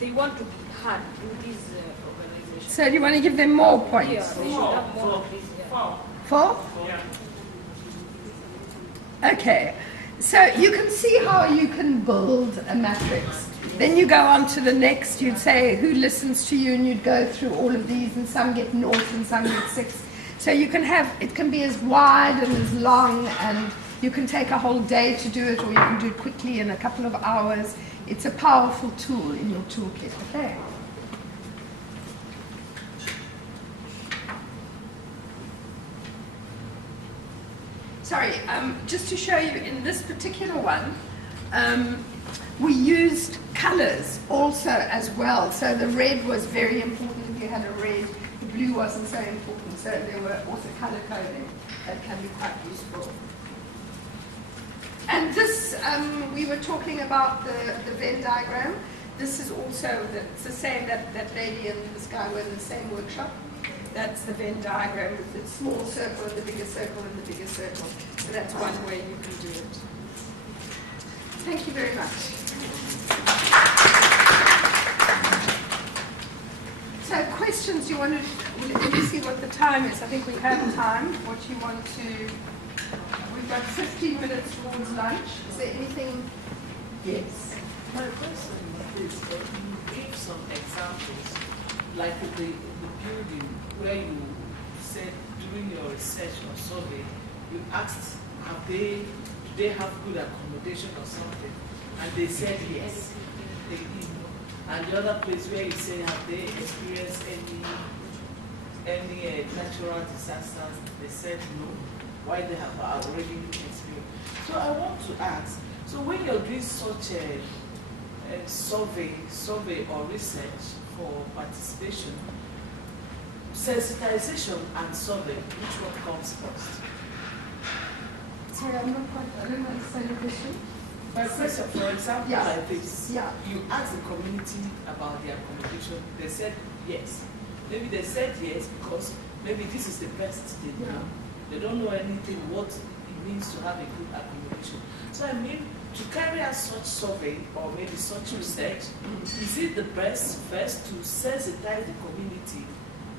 they want to be heard in these organizations. So do you want to give them more Yeah, points? they should have more of these. Yeah. 4? Okay. So you can see how you can build a matrix. Then you go on to the next, you'd say who listens to you, and you'd go through all of these, and some get 0 and some get 6. So you can have, it can be as wide and as long, and you can take a whole day to do it, or you can do it quickly in a couple of hours. It's a powerful tool in your toolkit, okay? Sorry, just to show you, in this particular one, we used colors also as well. So the red was very important if you had a red. The blue wasn't so important. So there were also color coding that can be quite useful. And this, we were talking about the Venn diagram. This is also, it's the same, that lady and this guy were in the same workshop. That's the Venn diagram with the small circle and the bigger circle and the bigger circle. So that's one way you can do it. Thank you very much. So questions, you want to, let me see what the time is. I think we have time. What you want to, we've got 15 minutes towards lunch. Is there anything? Yes. My question is, you give some examples, like the building where you said during your research or survey, you asked, do they have good accommodation or something? And they said yes. They did. And the other place where you say, have they experienced any natural disasters? They said no. Why they have already experienced? So I want to ask, so when you're doing such a survey or research for participation, sensitization and survey, which one comes first? Sorry, I don't understand the question. My question, for example, Yeah. like this, Yeah. you ask the community about their accommodation, they said yes. Maybe they said yes because maybe this is the best they know. Yeah. They don't know anything what it means to have a good accommodation. So I mean, to carry out such survey or maybe such research, is it the best first to sensitize the community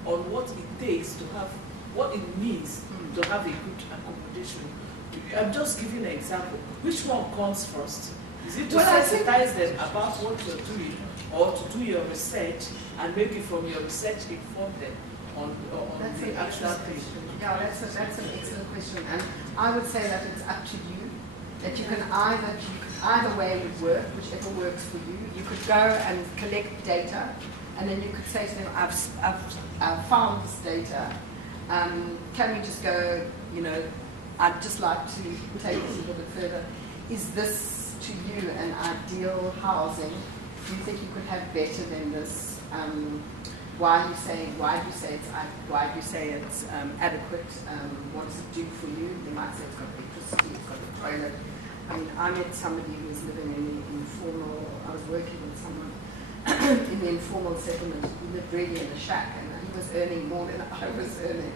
on what it takes to have, what it means to have a good accommodation? I'm just giving an example. Which one comes first? Is it to sensitize them about what you're doing, or to do your research and maybe from your research inform them on the actual thing? Yeah, that's an excellent question, and I would say that it's up to you. That you can either way would work, whichever works for you. You could go and collect data, and then you could say to them, I've found this data. Can we just go, I'd just like to take this a little bit further. Is this to you an ideal housing? Do you think you could have better than this? Why do you say it's adequate? What does it do for you? They might say it's got electricity, it's got a toilet. I mean, I met somebody who was living in the informal. I was working with someone in the informal settlement who lived really in a shack, and he was earning more than I was earning.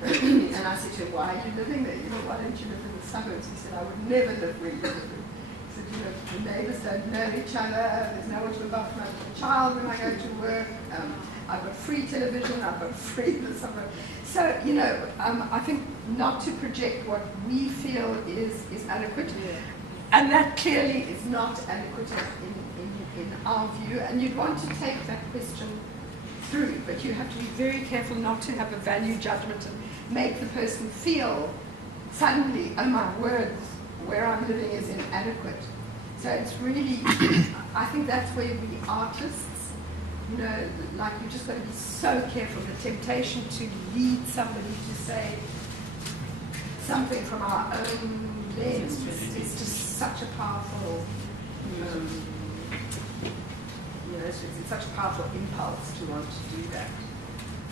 And I said to him, why are you living there? Why don't you live in the suburbs? He said, I would never live where you live. He said, the neighbors don't know each other. There's no one to look after my child when I go to work. I've got free television. I've got free this. So, I think not to project what we feel is adequate. Yeah. And that clearly is not adequate in our view. And you'd want to take that question through, but you have to be very careful not to have a value judgment and make the person feel suddenly, oh my word, where I'm living is inadequate. So it's really, I think that's where we artists, you just got to be so careful. The temptation to lead somebody to say something from our own lens is just such a powerful, it's such a powerful impulse to want to do that.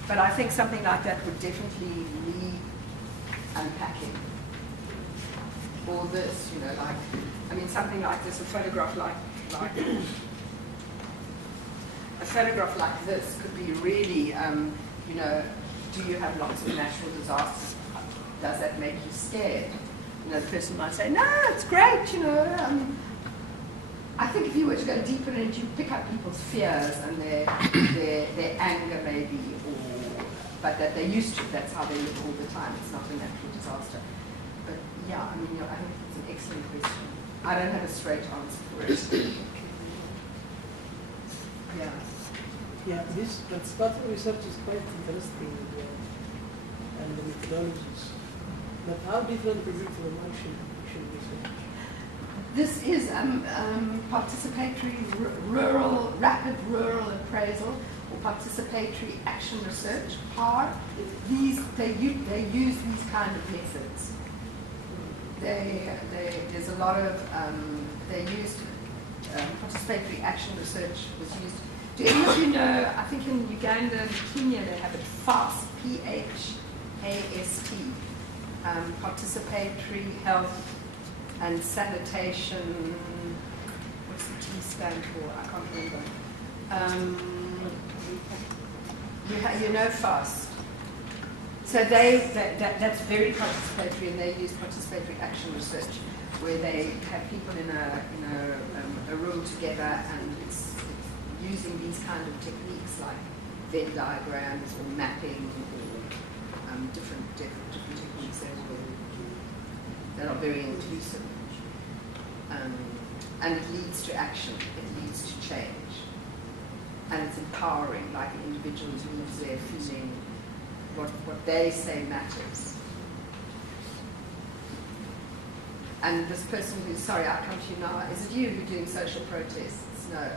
But I think something like that would definitely need unpacking. Or this, something like this, a photograph like this could be really, do you have lots of natural disasters? Does that make you scared? The person might say, no, it's great, I think if you were to go deeper into, you pick up people's fears and their anger maybe, but that they're used to, that's how they live all the time. It's not a natural disaster. But yeah, I think it's an excellent question. I don't have a straight answer for it. Yeah. Yeah, that part of research is quite interesting, and the methodologies. But how different is it from action research? This is participatory rapid rural appraisal, or participatory action research, PAR. They use these kind of methods. There's a lot of, they used, participatory action research was used. Do any of you know, I think in Uganda and Kenya they have it FAST, P-H-A-S-T, participatory health and sanitation, what's the T stand for? I can't remember. You know FAST. So that's very participatory, and they use participatory action research, where they have people in a room together, and it's using these kind of techniques like Venn diagrams or mapping or different techniques that are very inclusive. And it leads to action, it leads to change. And it's empowering, like an individual leaves there feeling what they say matters. And this person who's, sorry, I'll come to you now, is it you who are doing social protests? No,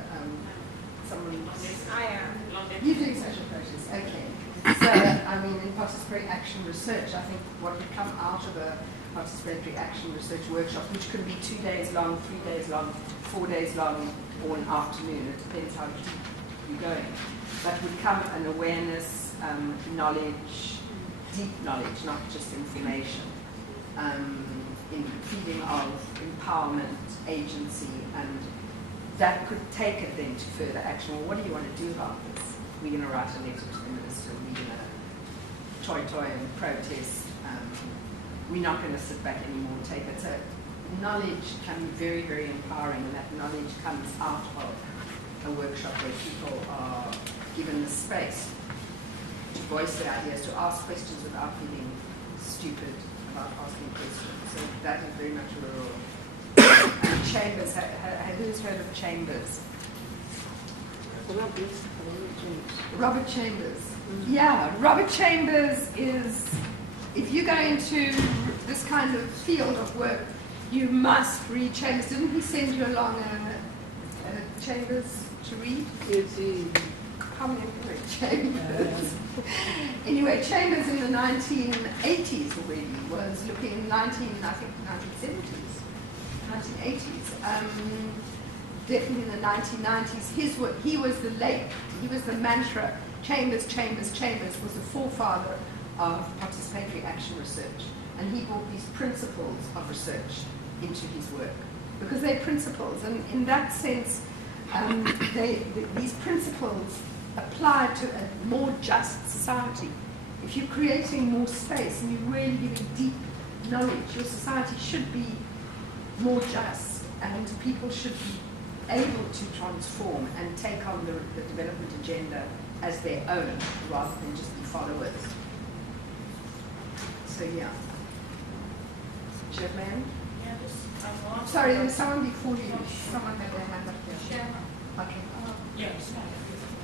someone. Yes, I am. You're doing social protests, okay. So, in participatory action research, I think what would come out of a participatory action research workshop, which could be 2 days long, 3 days long, 4 days long, or an afternoon, it depends how deep you're going, but would come an awareness, knowledge, deep knowledge, not just information, in feeding of empowerment, agency, and that could take it then to further action. Well, what do you want to do about this? We're going to write a letter to the minister, we're going to toy and protest, we're not going to sit back anymore and take it. So knowledge can be very, very empowering, and that knowledge comes out of a workshop where people are given the space to voice their ideas, to ask questions without feeling stupid about asking questions. So that is very much rural. And Chambers, who's heard of Chambers? Robert Chambers. Yeah, Robert Chambers is, if you go into this kind of field of work, you must read Chambers. Didn't he send you along a Chambers to read? Yes, he. Can't remember Chambers. Anyway, Chambers in the 1980s already was looking, 1970s, 1980s. Definitely in the 1990s. He was the mantra, Chambers, Chambers, Chambers, was the forefather of participatory action research. And he brought these principles of research into his work. Because they're principles, and in that sense, these principles apply to a more just society. If you're creating more space and you're really giving deep knowledge, your society should be more just, and people should be able to transform and take on the development agenda as their own, rather than just be followers. So yeah. Chairman? Sorry, there was someone before you. Someone had their hand up there. Okay. Yes.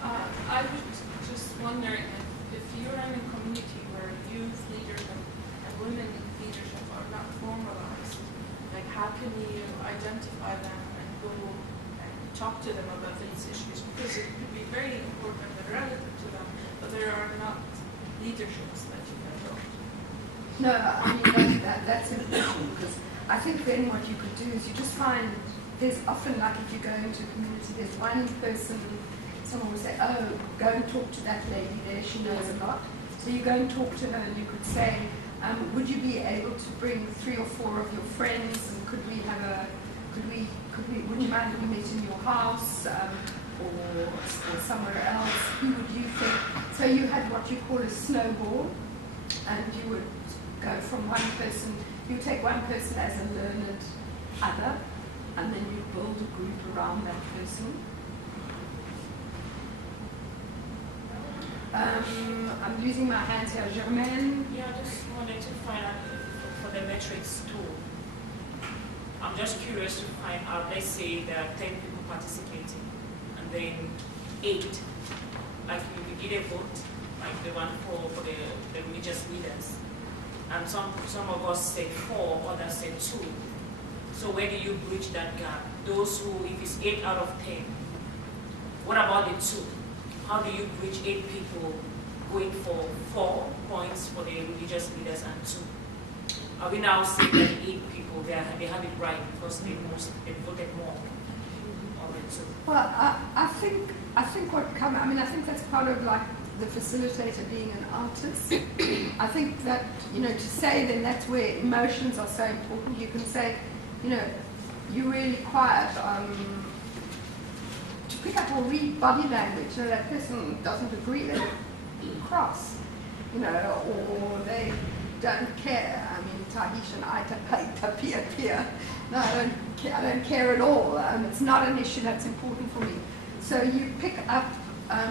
I was just wondering if you're in a community where youth leadership and women in leadership are not formalized, like how can you identify them and go and talk to them about these issues? Because it could be very important and relevant to them, but there are not leaderships that you can talk to. No, I mean, that's important because I think then what you could do is you just find there's often, like if you go into a community, there's one person, someone will say, oh, go and talk to that lady there, she knows a lot. So you go and talk to her and you could say, would you be able to bring 3 or 4 of your friends, and would you mind if we meet in your house or somewhere else? Who would you think? So you had what you call a snowball, and you would go from one person, you take one person as a learned other, and then you build a group around that person. I'm losing my hands here. Germaine? Yeah, I just wanted to find out for the metrics tool. I'm just curious to find out, let's say there are 10 people participating, and then 8, like you did a vote, like the one for the religious leaders, and some of us said 4, others said 2. So where do you bridge that gap? Those who, if it's 8 out of 10, what about the 2? How do you bridge 8 people going for 4 points for the religious leaders and 2? Are we now saying that 8 people, they have it right because they voted more on the 2? Well, I think I think that's part of like the facilitator being an artist. I think that, to say then that's where emotions are so important. You can say, you're really quiet. To pick up or read body language, that person doesn't agree, they're cross, or they don't care. I mean, Tahish and I tapia. No, I don't care at all. It's not an issue that's important for me. So you pick up,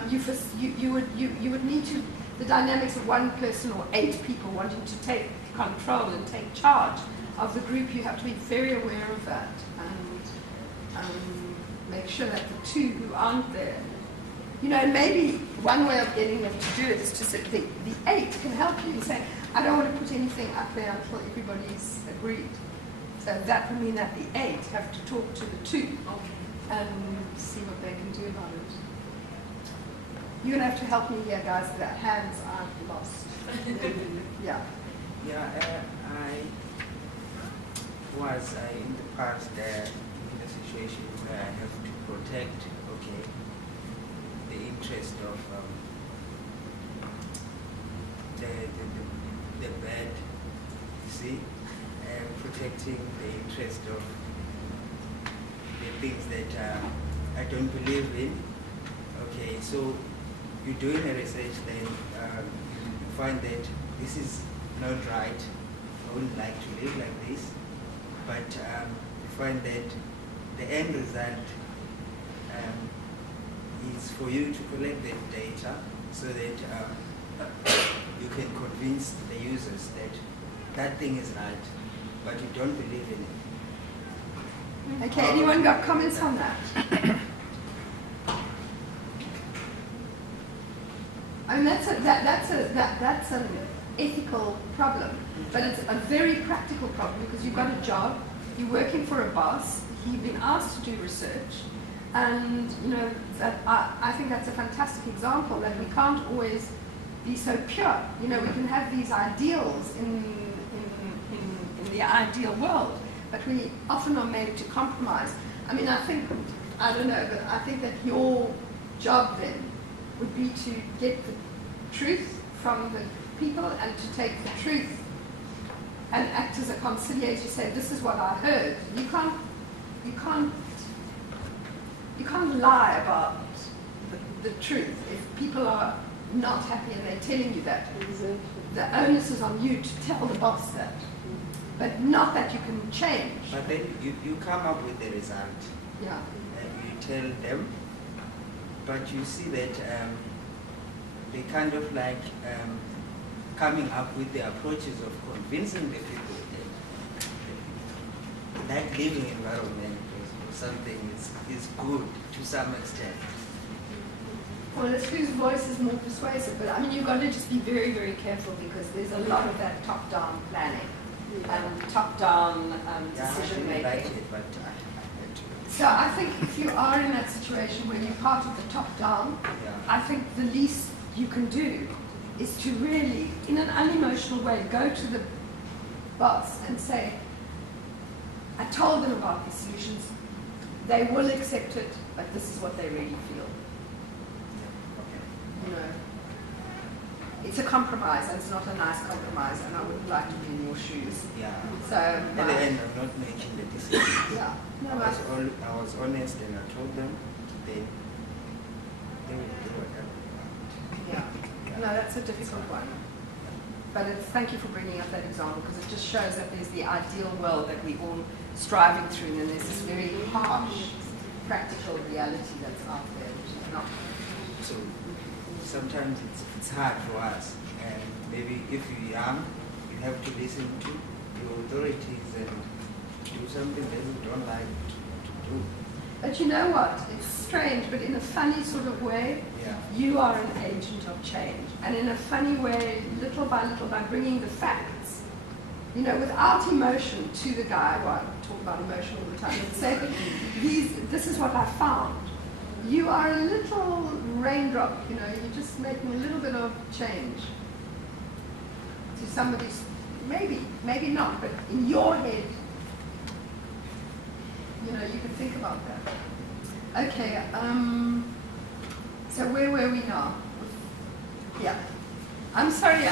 you would need to, the dynamics of one person or 8 people wanting to take control and take charge of the group. You have to be very aware of that and make sure that the 2 who aren't there, maybe one way of getting them to do it is to say the 8 can help you and say, I don't want to put anything up there until everybody's agreed. So that would mean that the 8 have to talk to the 2 and see what they can do about it. You're going to have to help me here, guys. The hands are lost. Yeah. Yeah, I was in the past in a situation where I have to protect, the interest of the bad, you see, and protecting the interest of the things that I don't believe in. Okay, so you're doing a research, then you find that this is not right. I wouldn't like to live like this, but you find that the end result is for you to collect the data so that you can convince the users that that thing is right, but you don't believe in it. Okay, anyone got comments on that? I mean, that's an ethical problem, but it's a very practical problem because you've got a job, you're working for a boss, you've been asked to do research, and that I think that's a fantastic example that we can't always be so pure. We can have these ideals in the ideal world, but we often are made to compromise. I mean, I don't know, but I think that your job then would be to get the truth from the people and to take the truth and act as a conciliator. Say, this is what I heard. You can't lie about the truth if people are not happy and they're telling you that. Exactly. The onus is on you to tell the boss that, but not that you can change. But then you come up with the result. Yeah. And you tell them, but you see that they kind of like coming up with the approaches of convincing the people that living environment or something is good to some extent. Well, it's whose voice is more persuasive, but I mean, you've got to just be very, very careful because there's a lot of that top-down planning and top-down decision making. I didn't like it, but I had to. So I think if you are in that situation where you're part of the top-down, I think the least you can do is to really, in an unemotional way, go to the boss and say, I told them about these solutions, they will accept it, but this is what they really feel. You know, it's a compromise, and it's not a nice compromise, and I wouldn't like to be in your shoes. Yeah. So, at the end, I'm not making the decision. Yeah. No, I was honest, and I told them they will do whatever. Yeah. No, that's a difficult one. But thank you for bringing up that example, because it just shows that there's the ideal world that we're all striving through, and there's this very harsh, practical reality that's out there, which is not. So sometimes it's hard for us, and maybe if you're young, you have to listen to the authorities and do something that you don't like to do. But you know what? It's strange, but in a funny sort of way, you are an agent of change. And in a funny way, little by bringing the facts, you know, without emotion to the guy, well, I talk about emotion all the time, and say, this is what I found. You are a little raindrop, you know, you're just making a little bit of change to somebody's, maybe not, but in your head, you know, you could think about that. Okay, so where were we now? Yeah. I'm sorry,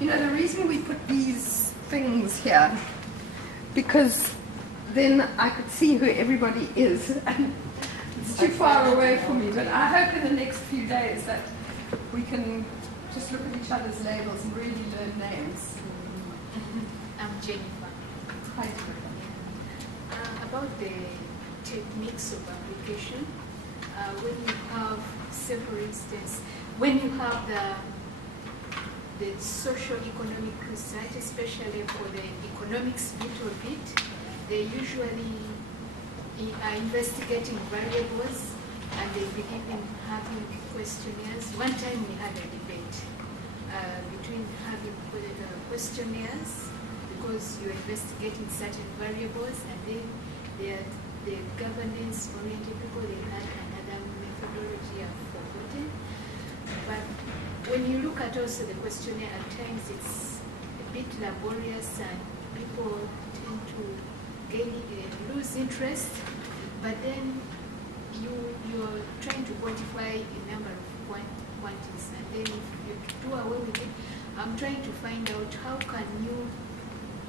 you know, the reason we put these things here, because then I could see who everybody is, and it's too far away for me, but I hope in the next few days that we can just look at each other's labels and really learn names. I'm Jennifer. Hi, Jennifer. About the techniques of application, when you have, say for instance, when you have the socio-economic research, especially for the economics bit of it, they usually are investigating variables, and they believe in having questionnaires. One time we had a debate between having questionnaires, because you're investigating certain variables, and then the governance-oriented people, they had another methodology I've forgotten. But when you look at also the questionnaire, at times it's a bit laborious, and people tend to lose interest. But then you're trying to quantify a number of quantities, and then if you do away with it, I'm trying to find out how can you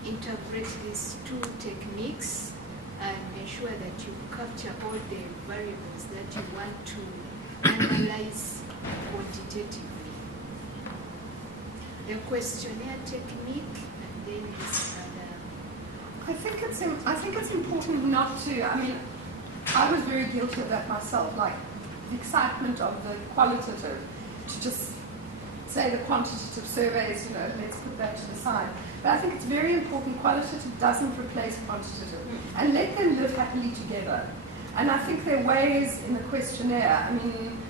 integrate these two techniques and ensure that you capture all the variables that you want to analyze quantitatively. The questionnaire technique, and then this other. I think it's important not to, I mean, I was very guilty of that myself, like the excitement of the qualitative, to just say the quantitative surveys, you know, let's put that to the side. But I think it's very important, qualitative doesn't replace quantitative, and let them live happily together. And I think there are ways in the questionnaire, I mean,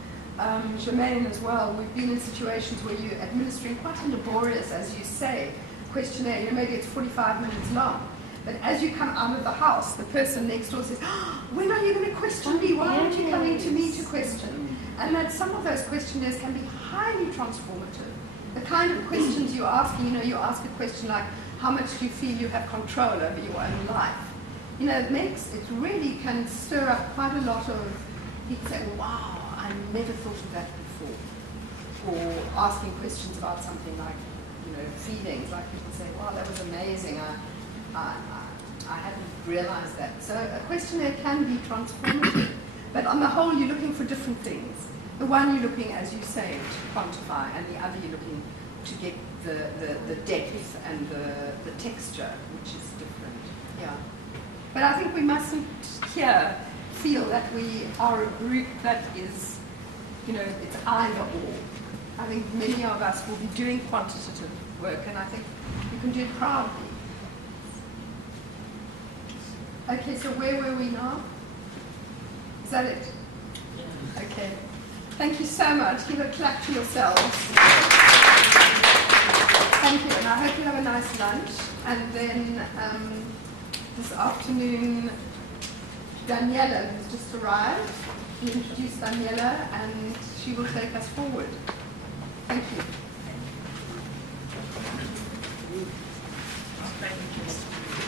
Jermaine as well, we've been in situations where you're administering quite a laborious, as you say, questionnaire, you know, maybe it's 45 minutes long. But as you come out of the house, the person next door says, oh, when are you going to question me? Why aren't you coming to me to question? And that some of those questionnaires can be highly transformative. The kind of questions you're asking, you know, you ask a question like, how much do you feel you have control over your own life? You know, it really can stir up quite a lot of people say, wow, I never thought of that before. Or asking questions about something like, you know, feelings, like people say, wow, that was amazing. I hadn't realized that. So a questionnaire can be transformative, but on the whole, you're looking for different things. The one you're looking, as you say, to quantify, and the other you're looking to get the depth and the texture, which is different. Yeah. But I think we mustn't here feel that we are a group that is, you know, it's either or. I think many of us will be doing quantitative work, and I think you can do it proudly. Okay, so where were we now? Is that it? Yeah. Okay. Thank you so much. Give a clap to yourselves. Thank you, and I hope you have a nice lunch. And then this afternoon, Daniela, who's just arrived, we introduced Daniela, and she will take us forward. Thank you. find interesting.